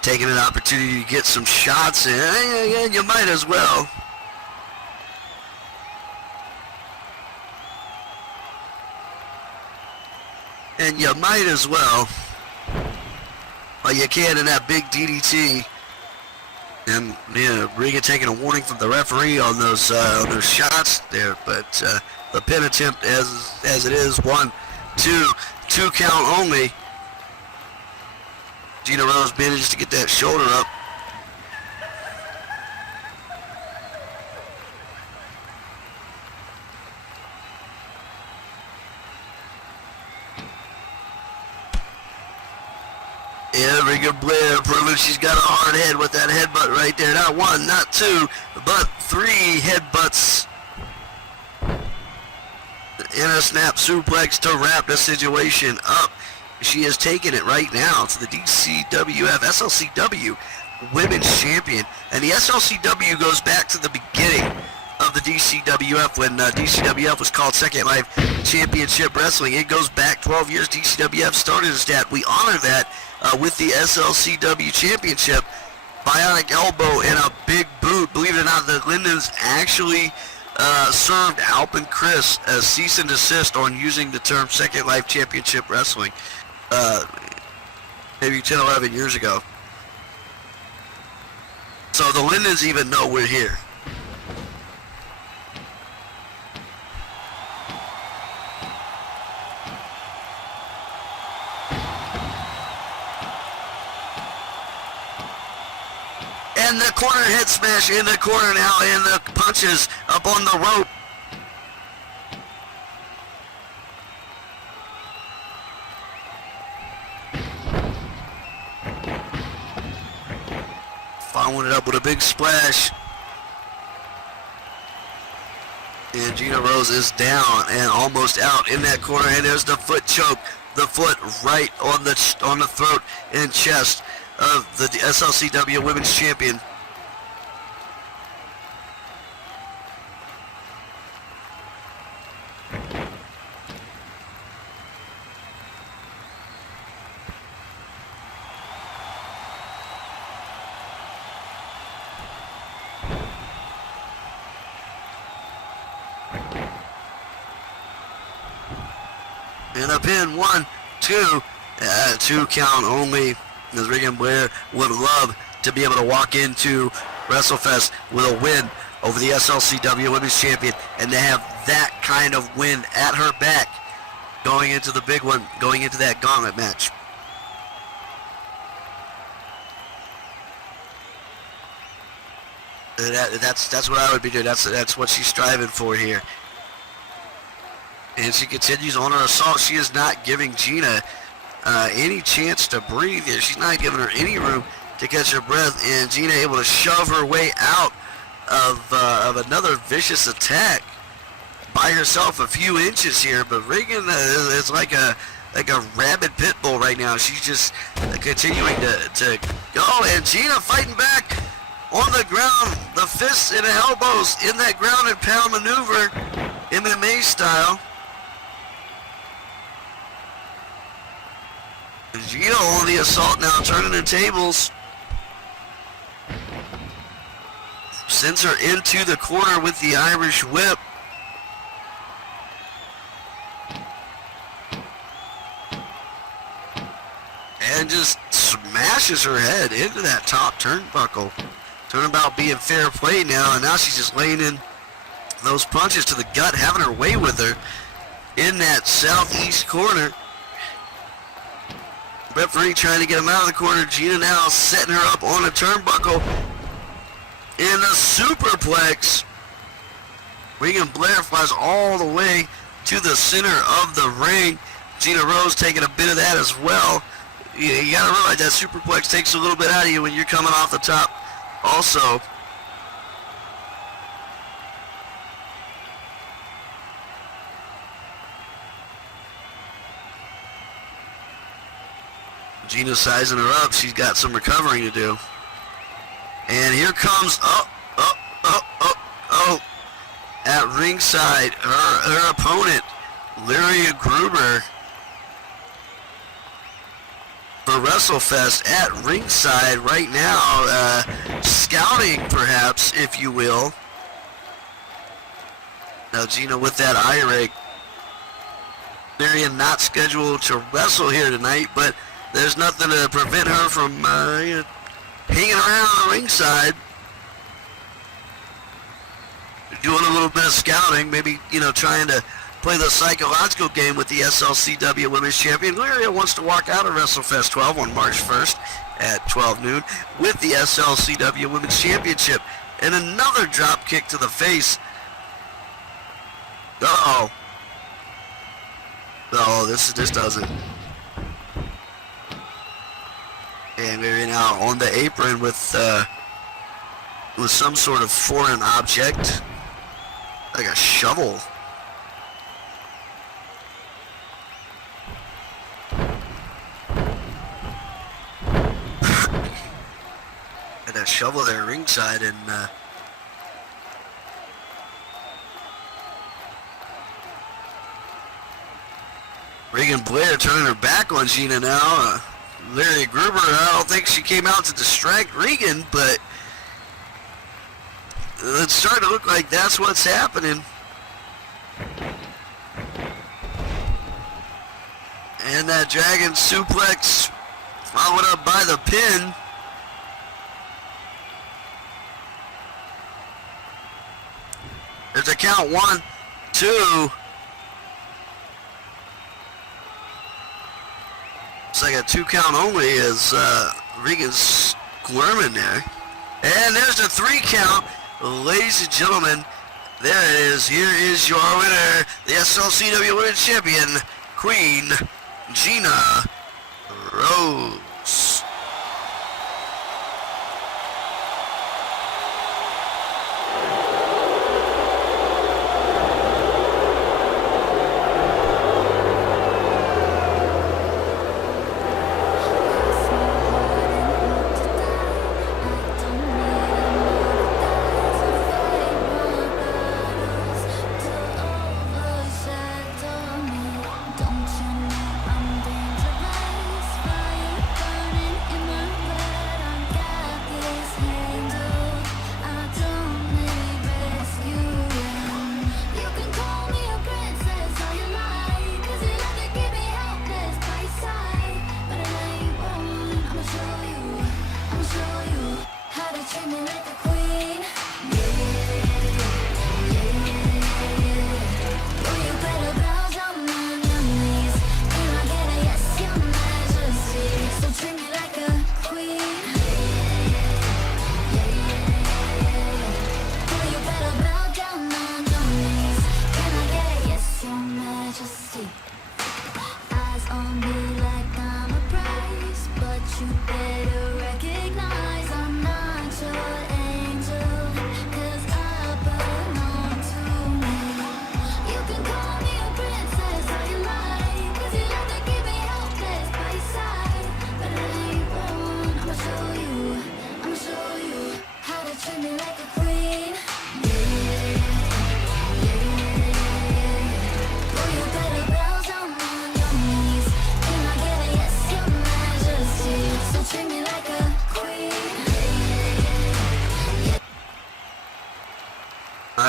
taking an opportunity to get some shots in. And you might as well. And you might as well. Well, you can in that big DDT. And Regan taking a warning from the referee on those shots there. But the pin attempt as it is, 1, 2. 2 count only. Gina Rose manages to get that shoulder up. Yeah, Regan Blair proving she's got a hard head with that headbutt right there. Not 1, not 2, but 3 headbutts. In a snap suplex to wrap the situation up. She has taken it right now to the DCWF SLCW Women's Champion. And the SLCW goes back to the beginning of the DCWF when DCWF was called Second Life Championship Wrestling. It goes back 12 years. DCWF started as that. We honor that with the SLCW Championship. Bionic elbow and a big boot. Believe it or not, the Lindens actually served Alp and Chris as cease and desist on using the term Second Life Championship Wrestling maybe 10, 11 years ago. So the Lindens even know we're here. And the corner head smash in the corner now, and the punches up on the rope. Following it up with a big splash. And Gina Rose is down and almost out in that corner, and there's the foot choke. The foot right on the throat and chest of the SLCW Women's Champion. And a pin, 1, 2, 2 count only. As Regan Blair would love to be able to walk into WrestleFest with a win over the SLCW Women's Champion, and to have that kind of win at her back going into the big one, going into that gauntlet match. That's what I would be doing. That's what she's striving for here. And she continues on her assault. She is not giving Gina any chance to breathe here. She's not giving her any room to catch her breath. And Gina able to shove her way out of another vicious attack by herself a few inches here. But Regan is like a rabid pit bull right now. She's just continuing to go. And Gina fighting back on the ground. The fists and the elbows in that ground and pound maneuver, MMA style. Gina on the assault now, turning the tables. Sends her into the corner with the Irish whip. And just smashes her head into that top turnbuckle. Turnabout being fair play now, and now she's just laying in those punches to the gut, having her way with her in that southeast corner. Referee trying to get him out of the corner. Gina now setting her up on a turnbuckle in a superplex. Regan Blair flies all the way to the center of the ring. Gina Rose taking a bit of that as well. You gotta realize that superplex takes a little bit out of you when you're coming off the top also. Gina sizing her up. She's got some recovering to do. And here comes, at ringside, her opponent, Lyria Gruber, for WrestleFest at ringside right now, scouting perhaps, if you will. Now Gina with that eye rake. Lyria not scheduled to wrestle here tonight, but there's nothing to prevent her from hanging around the ringside, doing a little bit of scouting, maybe, trying to play the psychological game with the SLCW Women's Champion. Lyria wants to walk out of WrestleFest 12 on March 1st at 12 noon with the SLCW Women's Championship. And another drop kick to the face. Uh-oh. No, this doesn't. And we're now on the apron with some sort of foreign object, like a shovel. And a shovel there ringside, and Regan Blair turning her back on Gina now. Larry Gruber, I don't think she came out to distract Regan, but it's starting to look like that's what's happening. And that dragon suplex followed up by the pin. There's a count, 1, 2. It's like a 2 count only as Regan's squirming there. And there's a 3 count. Ladies and gentlemen, there it is. Here is your winner, the SLCW Women's Champion, Queen Gina Rose.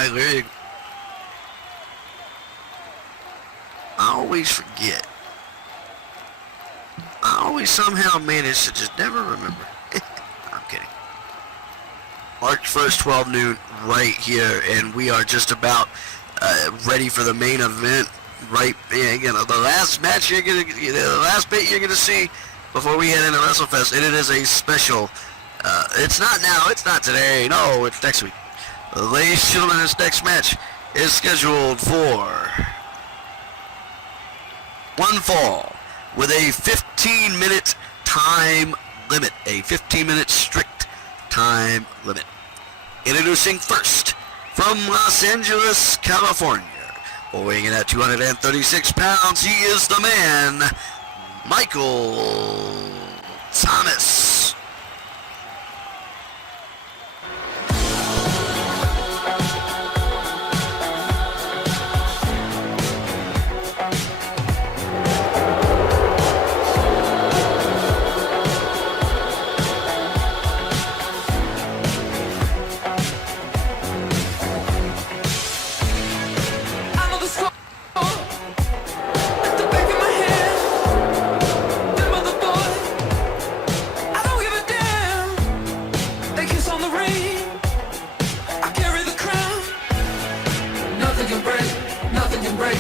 my leg. I always forget. I always somehow manage to just never remember. I'm kidding. March 1st, 12 noon, right here, and we are just about ready for the main event. Right, again, the last match you're gonna, the last bit you're gonna see before we head into WrestleFest, and it is a special. It's not now, it's not today, no, it's next week. Ladies and gentlemen, this next match is scheduled for one fall with a 15-minute time limit, a 15-minute strict time limit. Introducing first from Los Angeles, California, weighing in at 236 pounds, he is the man, Michael Thomas.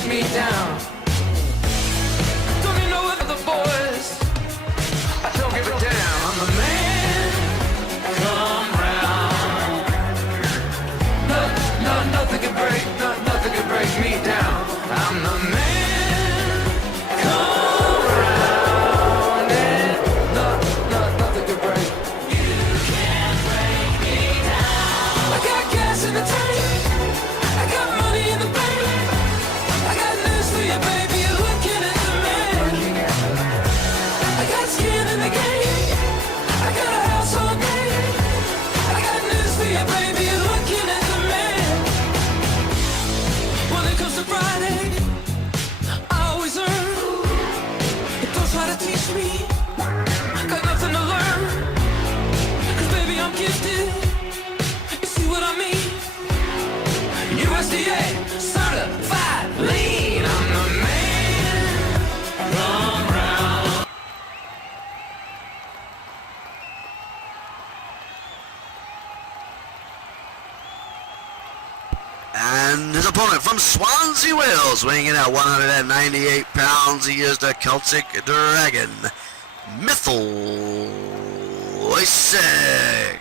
Me down. Don't you know the boys? I don't give a damn. I'm the man. Come round. Nothing can break. Nothing can break me down. I'm the man. Come round. And nothing can break. You can't break me down. I got gas in the tank. I got money in the bank. I got news for you, baby, you're looking at the man. I got skin in the game. I got a house all day. I got news for you, baby, you're looking at the man. When it comes to Friday, I always earn. Don't try to teach me, got nothing to learn. Cause baby, I'm gifted, you see what I mean? USDA certified lean. I'm the man. Come round. And his opponent from Swansea, Wales, weighing in at 198 pounds, he is the Celtic Dragon, Isaac.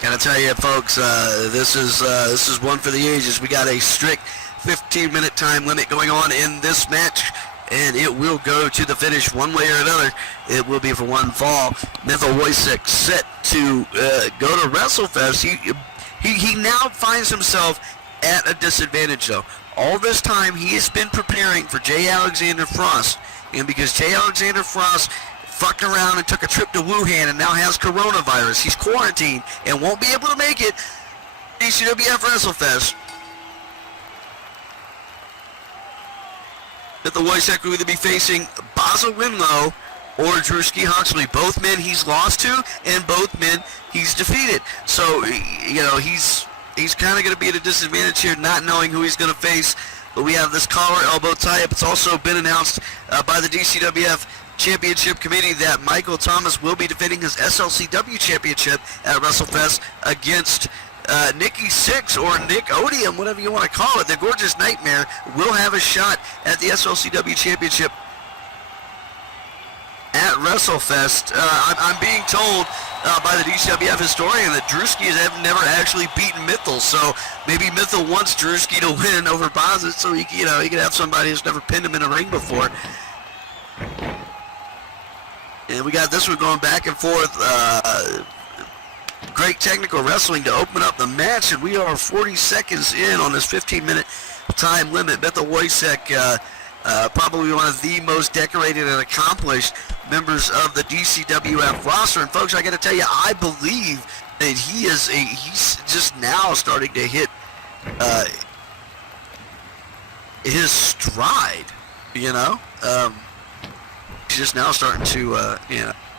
Gotta tell you, folks, this is one for the ages. We got a strict 15-minute time limit going on in this match, and it will go to the finish one way or another. It will be for one fall. Wojcik set to go to WrestleFest. He now finds himself at a disadvantage, though. All this time, he has been preparing for J. Alexander Frost. And because J. Alexander Frost fucked around and took a trip to Wuhan and now has coronavirus, he's quarantined and won't be able to make it DCWF WrestleFest. That the Wojciech will either be facing Basil Winlow or Drewski Huxley. Both men he's lost to, and both men he's defeated. So, you know, he's kind of going to be at a disadvantage here, not knowing who he's going to face. But we have this collar elbow tie-up. It's also been announced by the DCWF Championship Committee that Michael Thomas will be defending his SLCW Championship at WrestleFest against Nikki Sixx, or Nick Odium, whatever you want to call it. The Gorgeous Nightmare will have a shot at the SLCW Championship at WrestleFest. I'm being told by the DCWF historian that Drewski have never actually beaten Mythel, so maybe Mythel wants Drewski to win over Bozit so he could have somebody who's never pinned him in a ring before. And we got this one going back and forth. Great technical wrestling to open up the match, and we are 40 seconds in on this 15-minute time limit. Mythel Wojciech, probably one of the most decorated and accomplished members of the DCWF roster. And folks, I got to tell you, I believe that he's just now starting to hit his stride. You know, he's just now starting to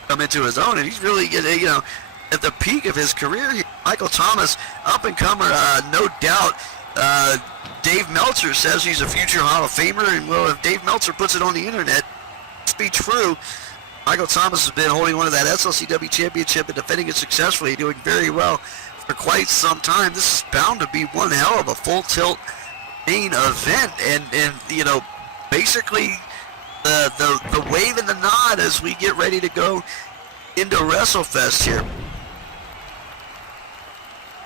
come into his own, and he's really at the peak of his career. Michael Thomas, up and comer, no doubt. Dave Meltzer says he's a future Hall of Famer, and well, if Dave Meltzer puts it on the internet, it's be true. Michael Thomas has been holding on to that SLCW championship and defending it successfully, doing very well for quite some time. This is bound to be one hell of a full tilt main event, and you know, basically the wave and the nod as we get ready to go into WrestleFest here.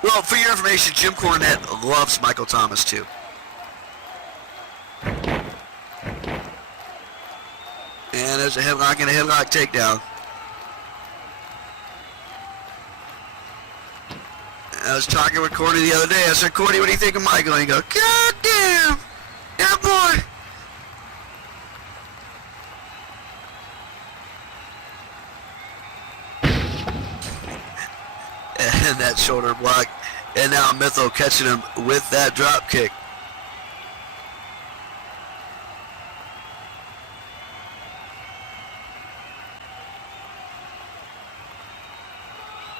Well, for your information, Jim Cornette loves Michael Thomas too. And there's a headlock and a headlock takedown. I was talking with Corny the other day. I said, Corny, what do you think of Michael? And he goes, God damn! Yeah, boy! And that shoulder block. And now Mythel catching him with that drop kick.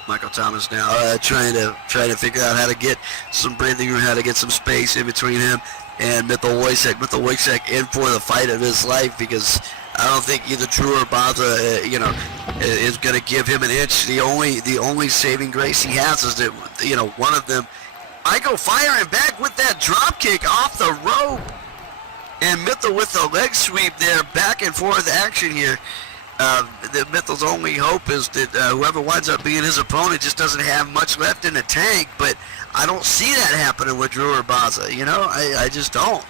Michael Thomas now trying to figure out how to get some breathing room, how to get some space in between him and Mythel Wojciech. Mythel Wojciech in for the fight of his life, because I don't think either Drew or Baza, is going to give him an inch. The only saving grace he has is that, one of them, Michael firing back with that drop kick off the rope, and Mythel with the leg sweep there, back and forth action here. That Mythel's only hope is that whoever winds up being his opponent just doesn't have much left in the tank, but I don't see that happening with Drew or Baza. I just don't.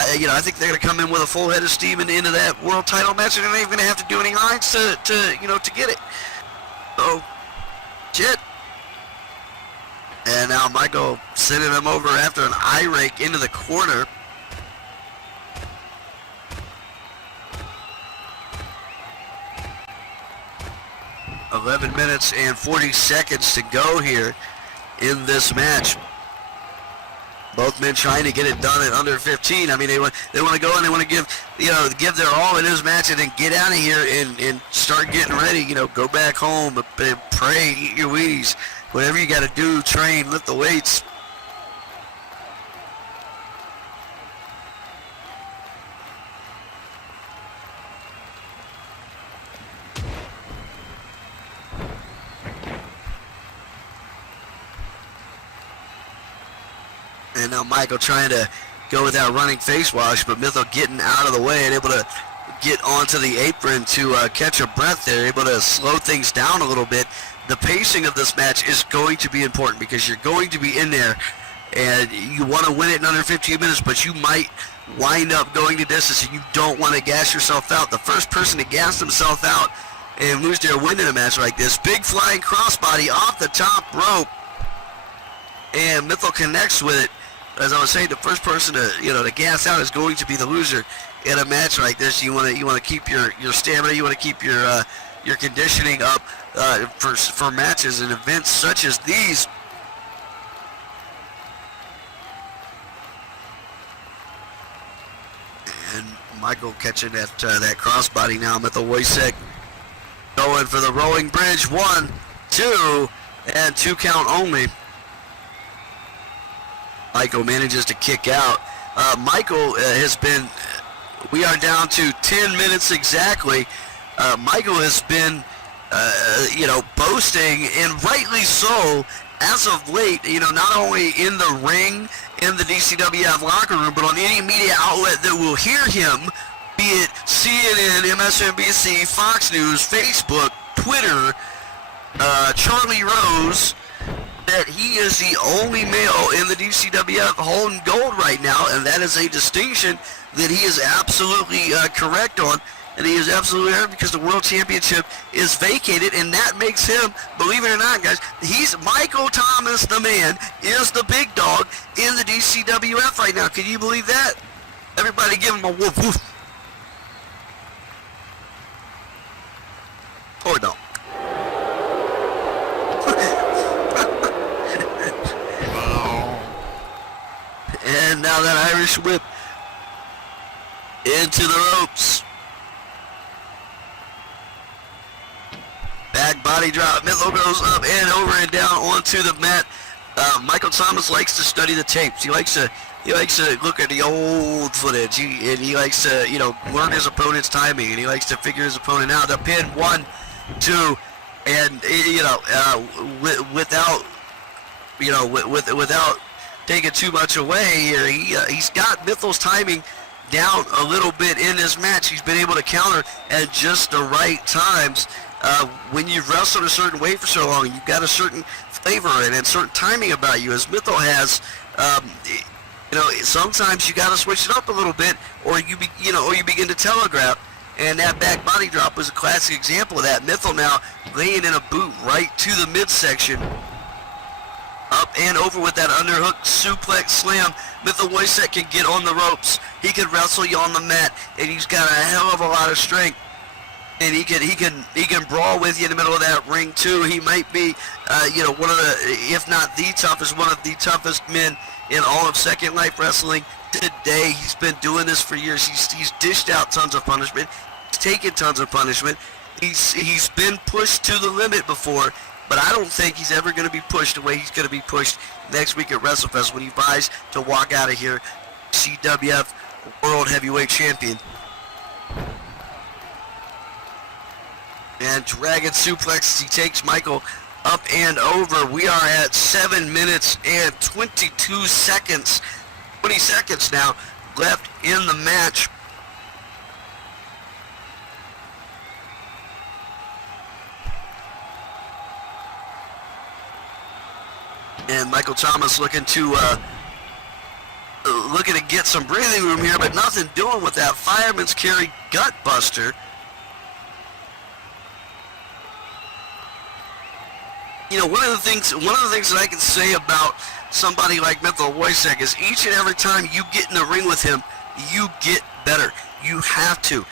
I think they're going to come in with a full head of steam into that world title match, and they're not even going to have to do any lines to get it. So, shit. And now Michael sending him over after an eye rake into the corner. $11 minutes and 40 seconds to go here in this match. Both men trying to get it done at under 15. I mean, they want to go and they want to give their all in this match and then get out of here and start getting ready. Go back home and pray, eat your Wheaties, whatever you got to do, train, lift the weights. And now Michael trying to go with that running face wash, but Mythel getting out of the way and able to get onto the apron to catch a breath there, able to slow things down a little bit. The pacing of this match is going to be important because you're going to be in there and you want to win it in under 15 minutes, but you might wind up going to distance and you don't want to gas yourself out. The first person to gas himself out and lose their win in a match like this, big flying crossbody off the top rope. and Mythel connects with it. As I was saying, the first person to to gas out is going to be the loser in a match like this. You want to keep your stamina, you want to keep your conditioning up for matches and events such as these. And Michael catching that crossbody now. Mythel Wojcik going for the rolling bridge. 1, 2, and 2 count only. Michael manages to kick out. Michael has been, we are down to 10 minutes exactly. Michael has been, boasting, and rightly so, as of late, not only in the ring, in the DCWF locker room, but on any media outlet that will hear him, be it CNN, MSNBC, Fox News, Facebook, Twitter, Charlie Rose, that he is the only male in the DCWF holding gold right now, and that is a distinction that he is absolutely correct on, and he is absolutely right because the World Championship is vacated, and that makes him, believe it or not, guys, he's Michael Thomas, the man, is the big dog in the DCWF right now. Can you believe that? Everybody give him a woof woof. Or no. And now that Irish whip into the ropes. Back body drop. Mythel goes up and over and down onto the mat. Michael Thomas likes to study the tapes. He likes to look at the old footage. He likes to learn his opponent's timing, and he likes to figure his opponent out. The pin 1, 2, and without taking too much away here, he's got Mythel's timing down a little bit in this match. He's been able to counter at just the right times. When you've wrestled a certain way for so long, you've got a certain flavor and certain timing about you, as Mythel has. Sometimes you got to switch it up a little bit, or you begin to telegraph. And that back body drop was a classic example of that. Mythel now laying in a boot right to the midsection. Up and over with that underhook suplex slam. Mythel Wojcik can get on the ropes. He can wrestle you on the mat, and he's got a hell of a lot of strength. And he can brawl with you in the middle of that ring too. He might be, one of the, if not the toughest, one of the toughest men in all of Second Life Wrestling today. He's been doing this for years. He's dished out tons of punishment. He's taken tons of punishment. He's been pushed to the limit before. But I don't think he's ever going to be pushed the way he's going to be pushed next week at WrestleFest when he buys to walk out of here CWF World Heavyweight Champion. And Dragon suplexes. He takes Michael up and over. We are at 7 minutes and 22 seconds. 20 seconds now left in the match. And Michael Thomas looking to get some breathing room here, but nothing doing with that fireman's carry gut buster. One of the things that I can say about somebody like Mythel Wojcik is each and every time you get in the ring with him, you get better. You have to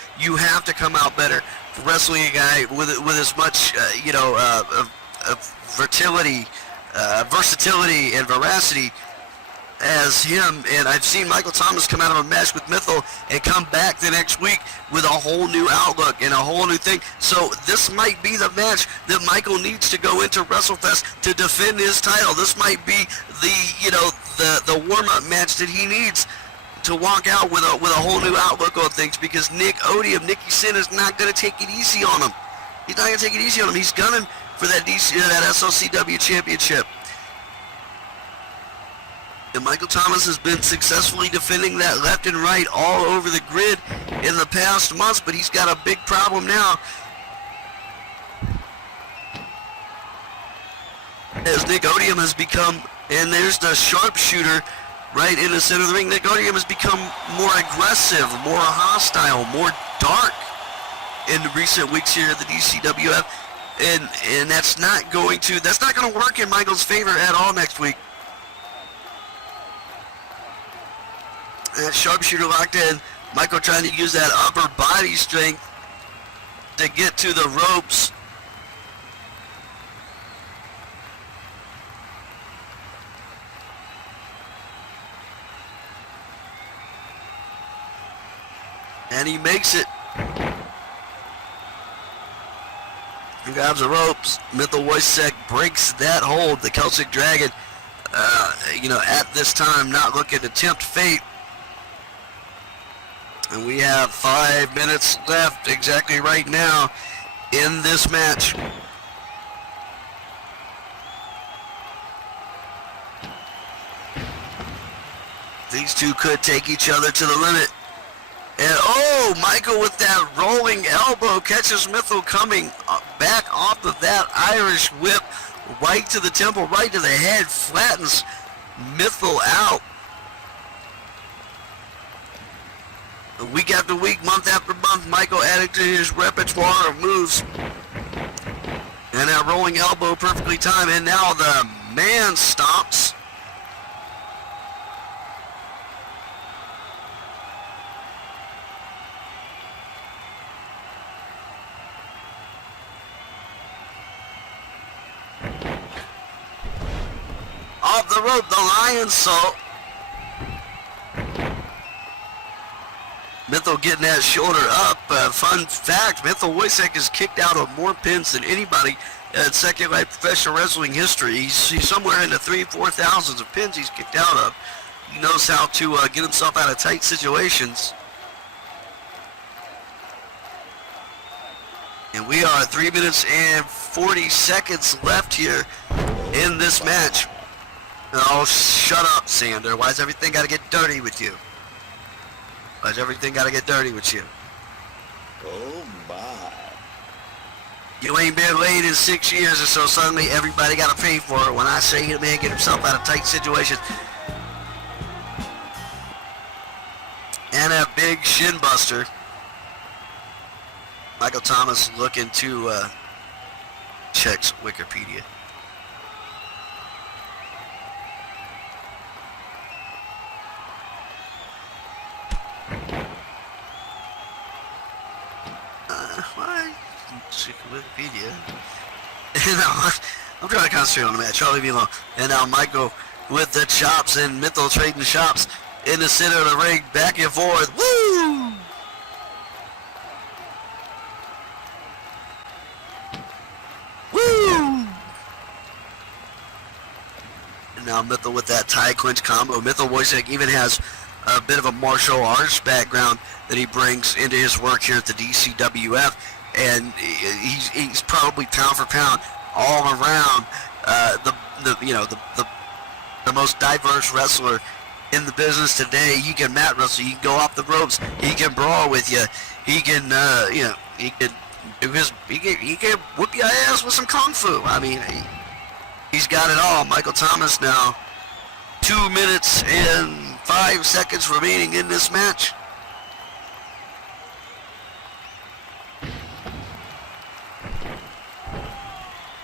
come out better for wrestling a guy with as much versatility and veracity as him. And I've seen Michael Thomas come out of a match with Mythel and come back the next week with a whole new outlook and a whole new thing. So this might be the match that Michael needs to go into WrestleFest to defend his title. This might be the warm-up match that he needs to walk out with a whole new outlook on things, because Nicky Sin is not going to take it easy on him. He's not going to take it easy on him. He's gunning for that SOCW championship. And Michael Thomas has been successfully defending that left and right all over the grid in the past months, but he's got a big problem now. As Nick Odium has become, and there's the sharpshooter right in the center of the ring, Nick Odium has become more aggressive, more hostile, more dark in recent weeks here at the DCWF. And that's not going to work in Michael's favor at all next week. That sharpshooter locked in. Michael trying to use that upper body strength to get to the ropes. And he makes it. He grabs the ropes. Mithil Wojcik breaks that hold. The Celtic Dragon, at this time, not looking to tempt fate. And we have 5 minutes left exactly right now in this match. These two could take each other to the limit. And Michael with that rolling elbow catches Mithil coming back off of that Irish whip right to the temple, right to the head, flattens Mithil out. Week after week, month after month, Michael added to his repertoire of moves. And that rolling elbow perfectly timed, and now the man stomps. Off the rope, the lion salt. Mithil getting that shoulder up. Fun fact, Mithil Wojcik has kicked out of more pins than anybody in Second Life professional wrestling history. He's somewhere in the 3,000-4,000s of pins he's kicked out of. He knows how to get himself out of tight situations. And we are 3 minutes and 40 seconds left here in this match. Oh, shut up, Sander. Why's everything got to get dirty with you? Why's everything got to get dirty with you? Oh, my. You ain't been laid in 6 years or so. Suddenly everybody got to pay for it. When I say a man get himself out of tight situations. And a big shin buster. Michael Thomas looking to checks Wikipedia. Why? Check Wikipedia. I'm trying to concentrate on the match. I'll leave you alone. And now Michael with the chops and Mithil trading chops in the center of the ring, back and forth. Woo! Woo! And now Mithil with that tie clinch combo. Mithil Wojcik even has a bit of a martial arts background that he brings into his work here at the DCWF, and he's probably pound for pound all around the most diverse wrestler in the business today. He can mat wrestle, he can go off the ropes, he can brawl with you, he can he can do he can whoop your ass with some kung fu. I mean, he's got it all. Michael Thomas now 2 minutes and 5 seconds remaining in this match.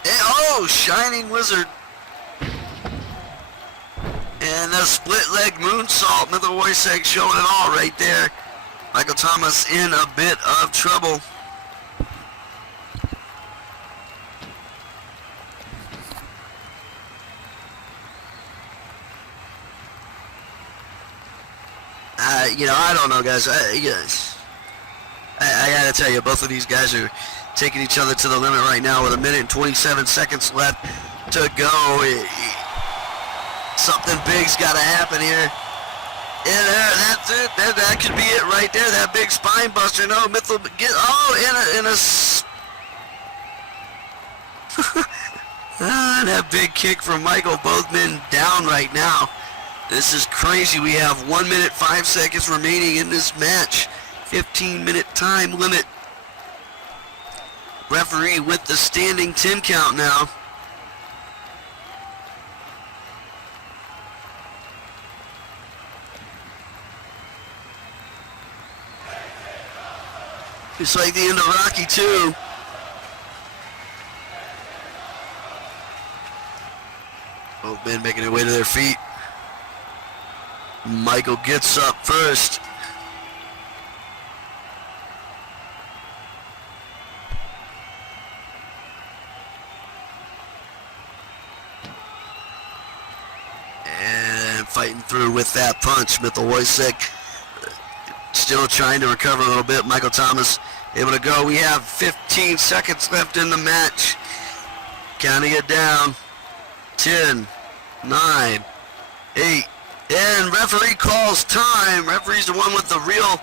And, Shining Wizard. And a split leg moonsault. Mithil Wojcik showing it all right there. Michael Thomas in a bit of trouble. I don't know, guys. I gotta tell you, both of these guys are taking each other to the limit right now with 1 minute and 27 seconds left to go. Something big's gotta happen here. And that's it. That could be it right there. That big spine buster. No, Mithil get that big kick from Michael. Both men down right now. This is crazy. We have 1 minute 5 seconds remaining in this match. 15-minute time limit. Referee with the standing 10 count now. It's like the end of Rocky 2. Both men making their way to their feet. Michael gets up first. And fighting through with that punch. Wojcik still trying to recover a little bit. Michael Thomas able to go. We have 15 seconds left in the match. Counting it down. 10, 9, 8, and referee calls time. Referee's the one with the real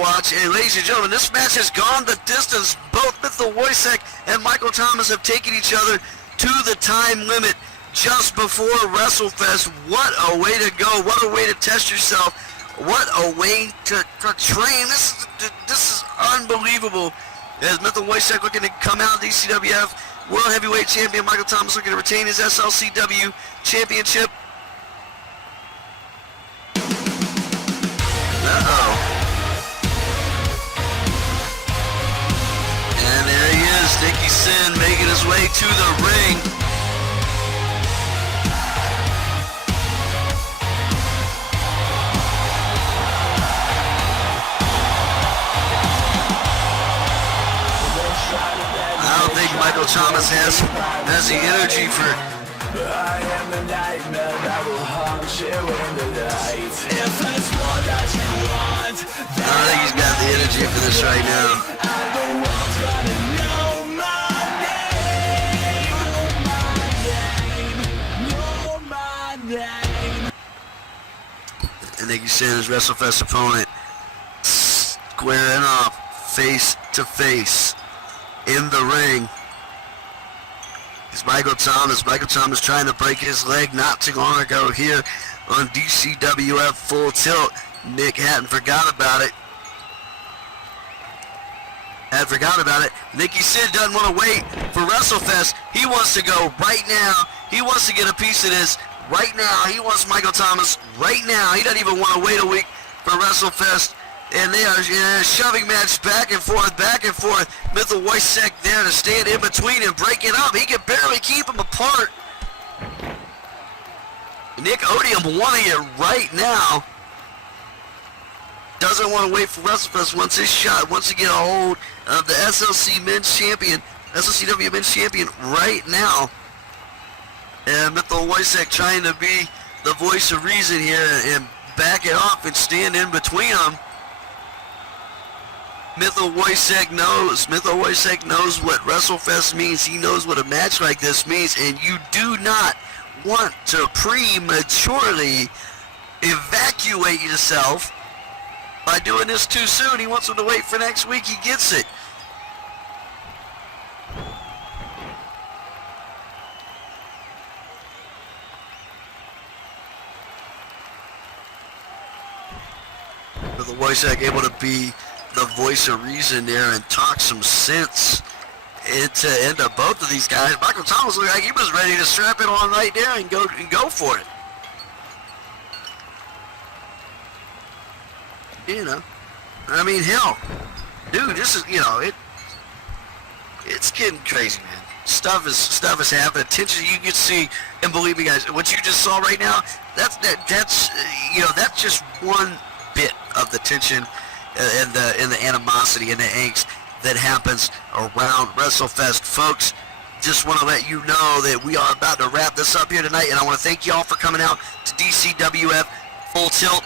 watch. And ladies and gentlemen, this match has gone the distance. Both Wojcik and Michael Thomas have taken each other to the time limit just before WrestleFest. What a way to go. What a way to test yourself. What a way to train. This is unbelievable. As Wojcik looking to come out of DCWF World Heavyweight Champion, Michael Thomas looking to retain his SLCW Championship. And there he is, Nicky Sin making his way to the ring. I don't think Michael Thomas has the energy for. I am the nightmare that will haunt you in the night. If it's what that you want, I don't think he's got the energy for this right now. and the world's gonna know my name. And Nicky Sin, his WrestleFest opponent, squaring off face to face in the ring. It's Michael Thomas. Michael Thomas trying to break his leg not too long ago here on DCWF Full Tilt. Nick hadn't forgot about it. Nicky Sin doesn't want to wait for WrestleFest. He wants to go right now. He wants to get a piece of this right now. He wants Michael Thomas right now. He doesn't even want to wait a week for WrestleFest. And they are in a shoving match back and forth. Wojcik there to stand in between and break it up. He can barely keep them apart. Nick Odium wanting it right now. Doesn't want to wait for WrestleFest. Wants his shot. Wants to get a hold of the SLCW Men's Champion right now. And Wojcik trying to be the voice of reason here and back it off and stand in between them. Wojcik knows what WrestleFest means. He knows what a match like this means, and you do not want to prematurely evacuate yourself by doing this too soon. He wants him to wait for next week. He gets it. Wojcik able to be the voice of reason there and talk some sense into both of these guys. Michael Thomas looked like he was ready to strap it on right there and go for it. You know, I mean, hell, dude, this is, it's getting crazy, man. Stuff is happening. Tension you can see, and believe me, guys, what you just saw right now, that's just one bit of the tension and the animosity and the angst that happens around WrestleFest. Folks, just want to let you know that we are about to wrap this up here tonight, and I want to thank you all for coming out to DCWF Full Tilt.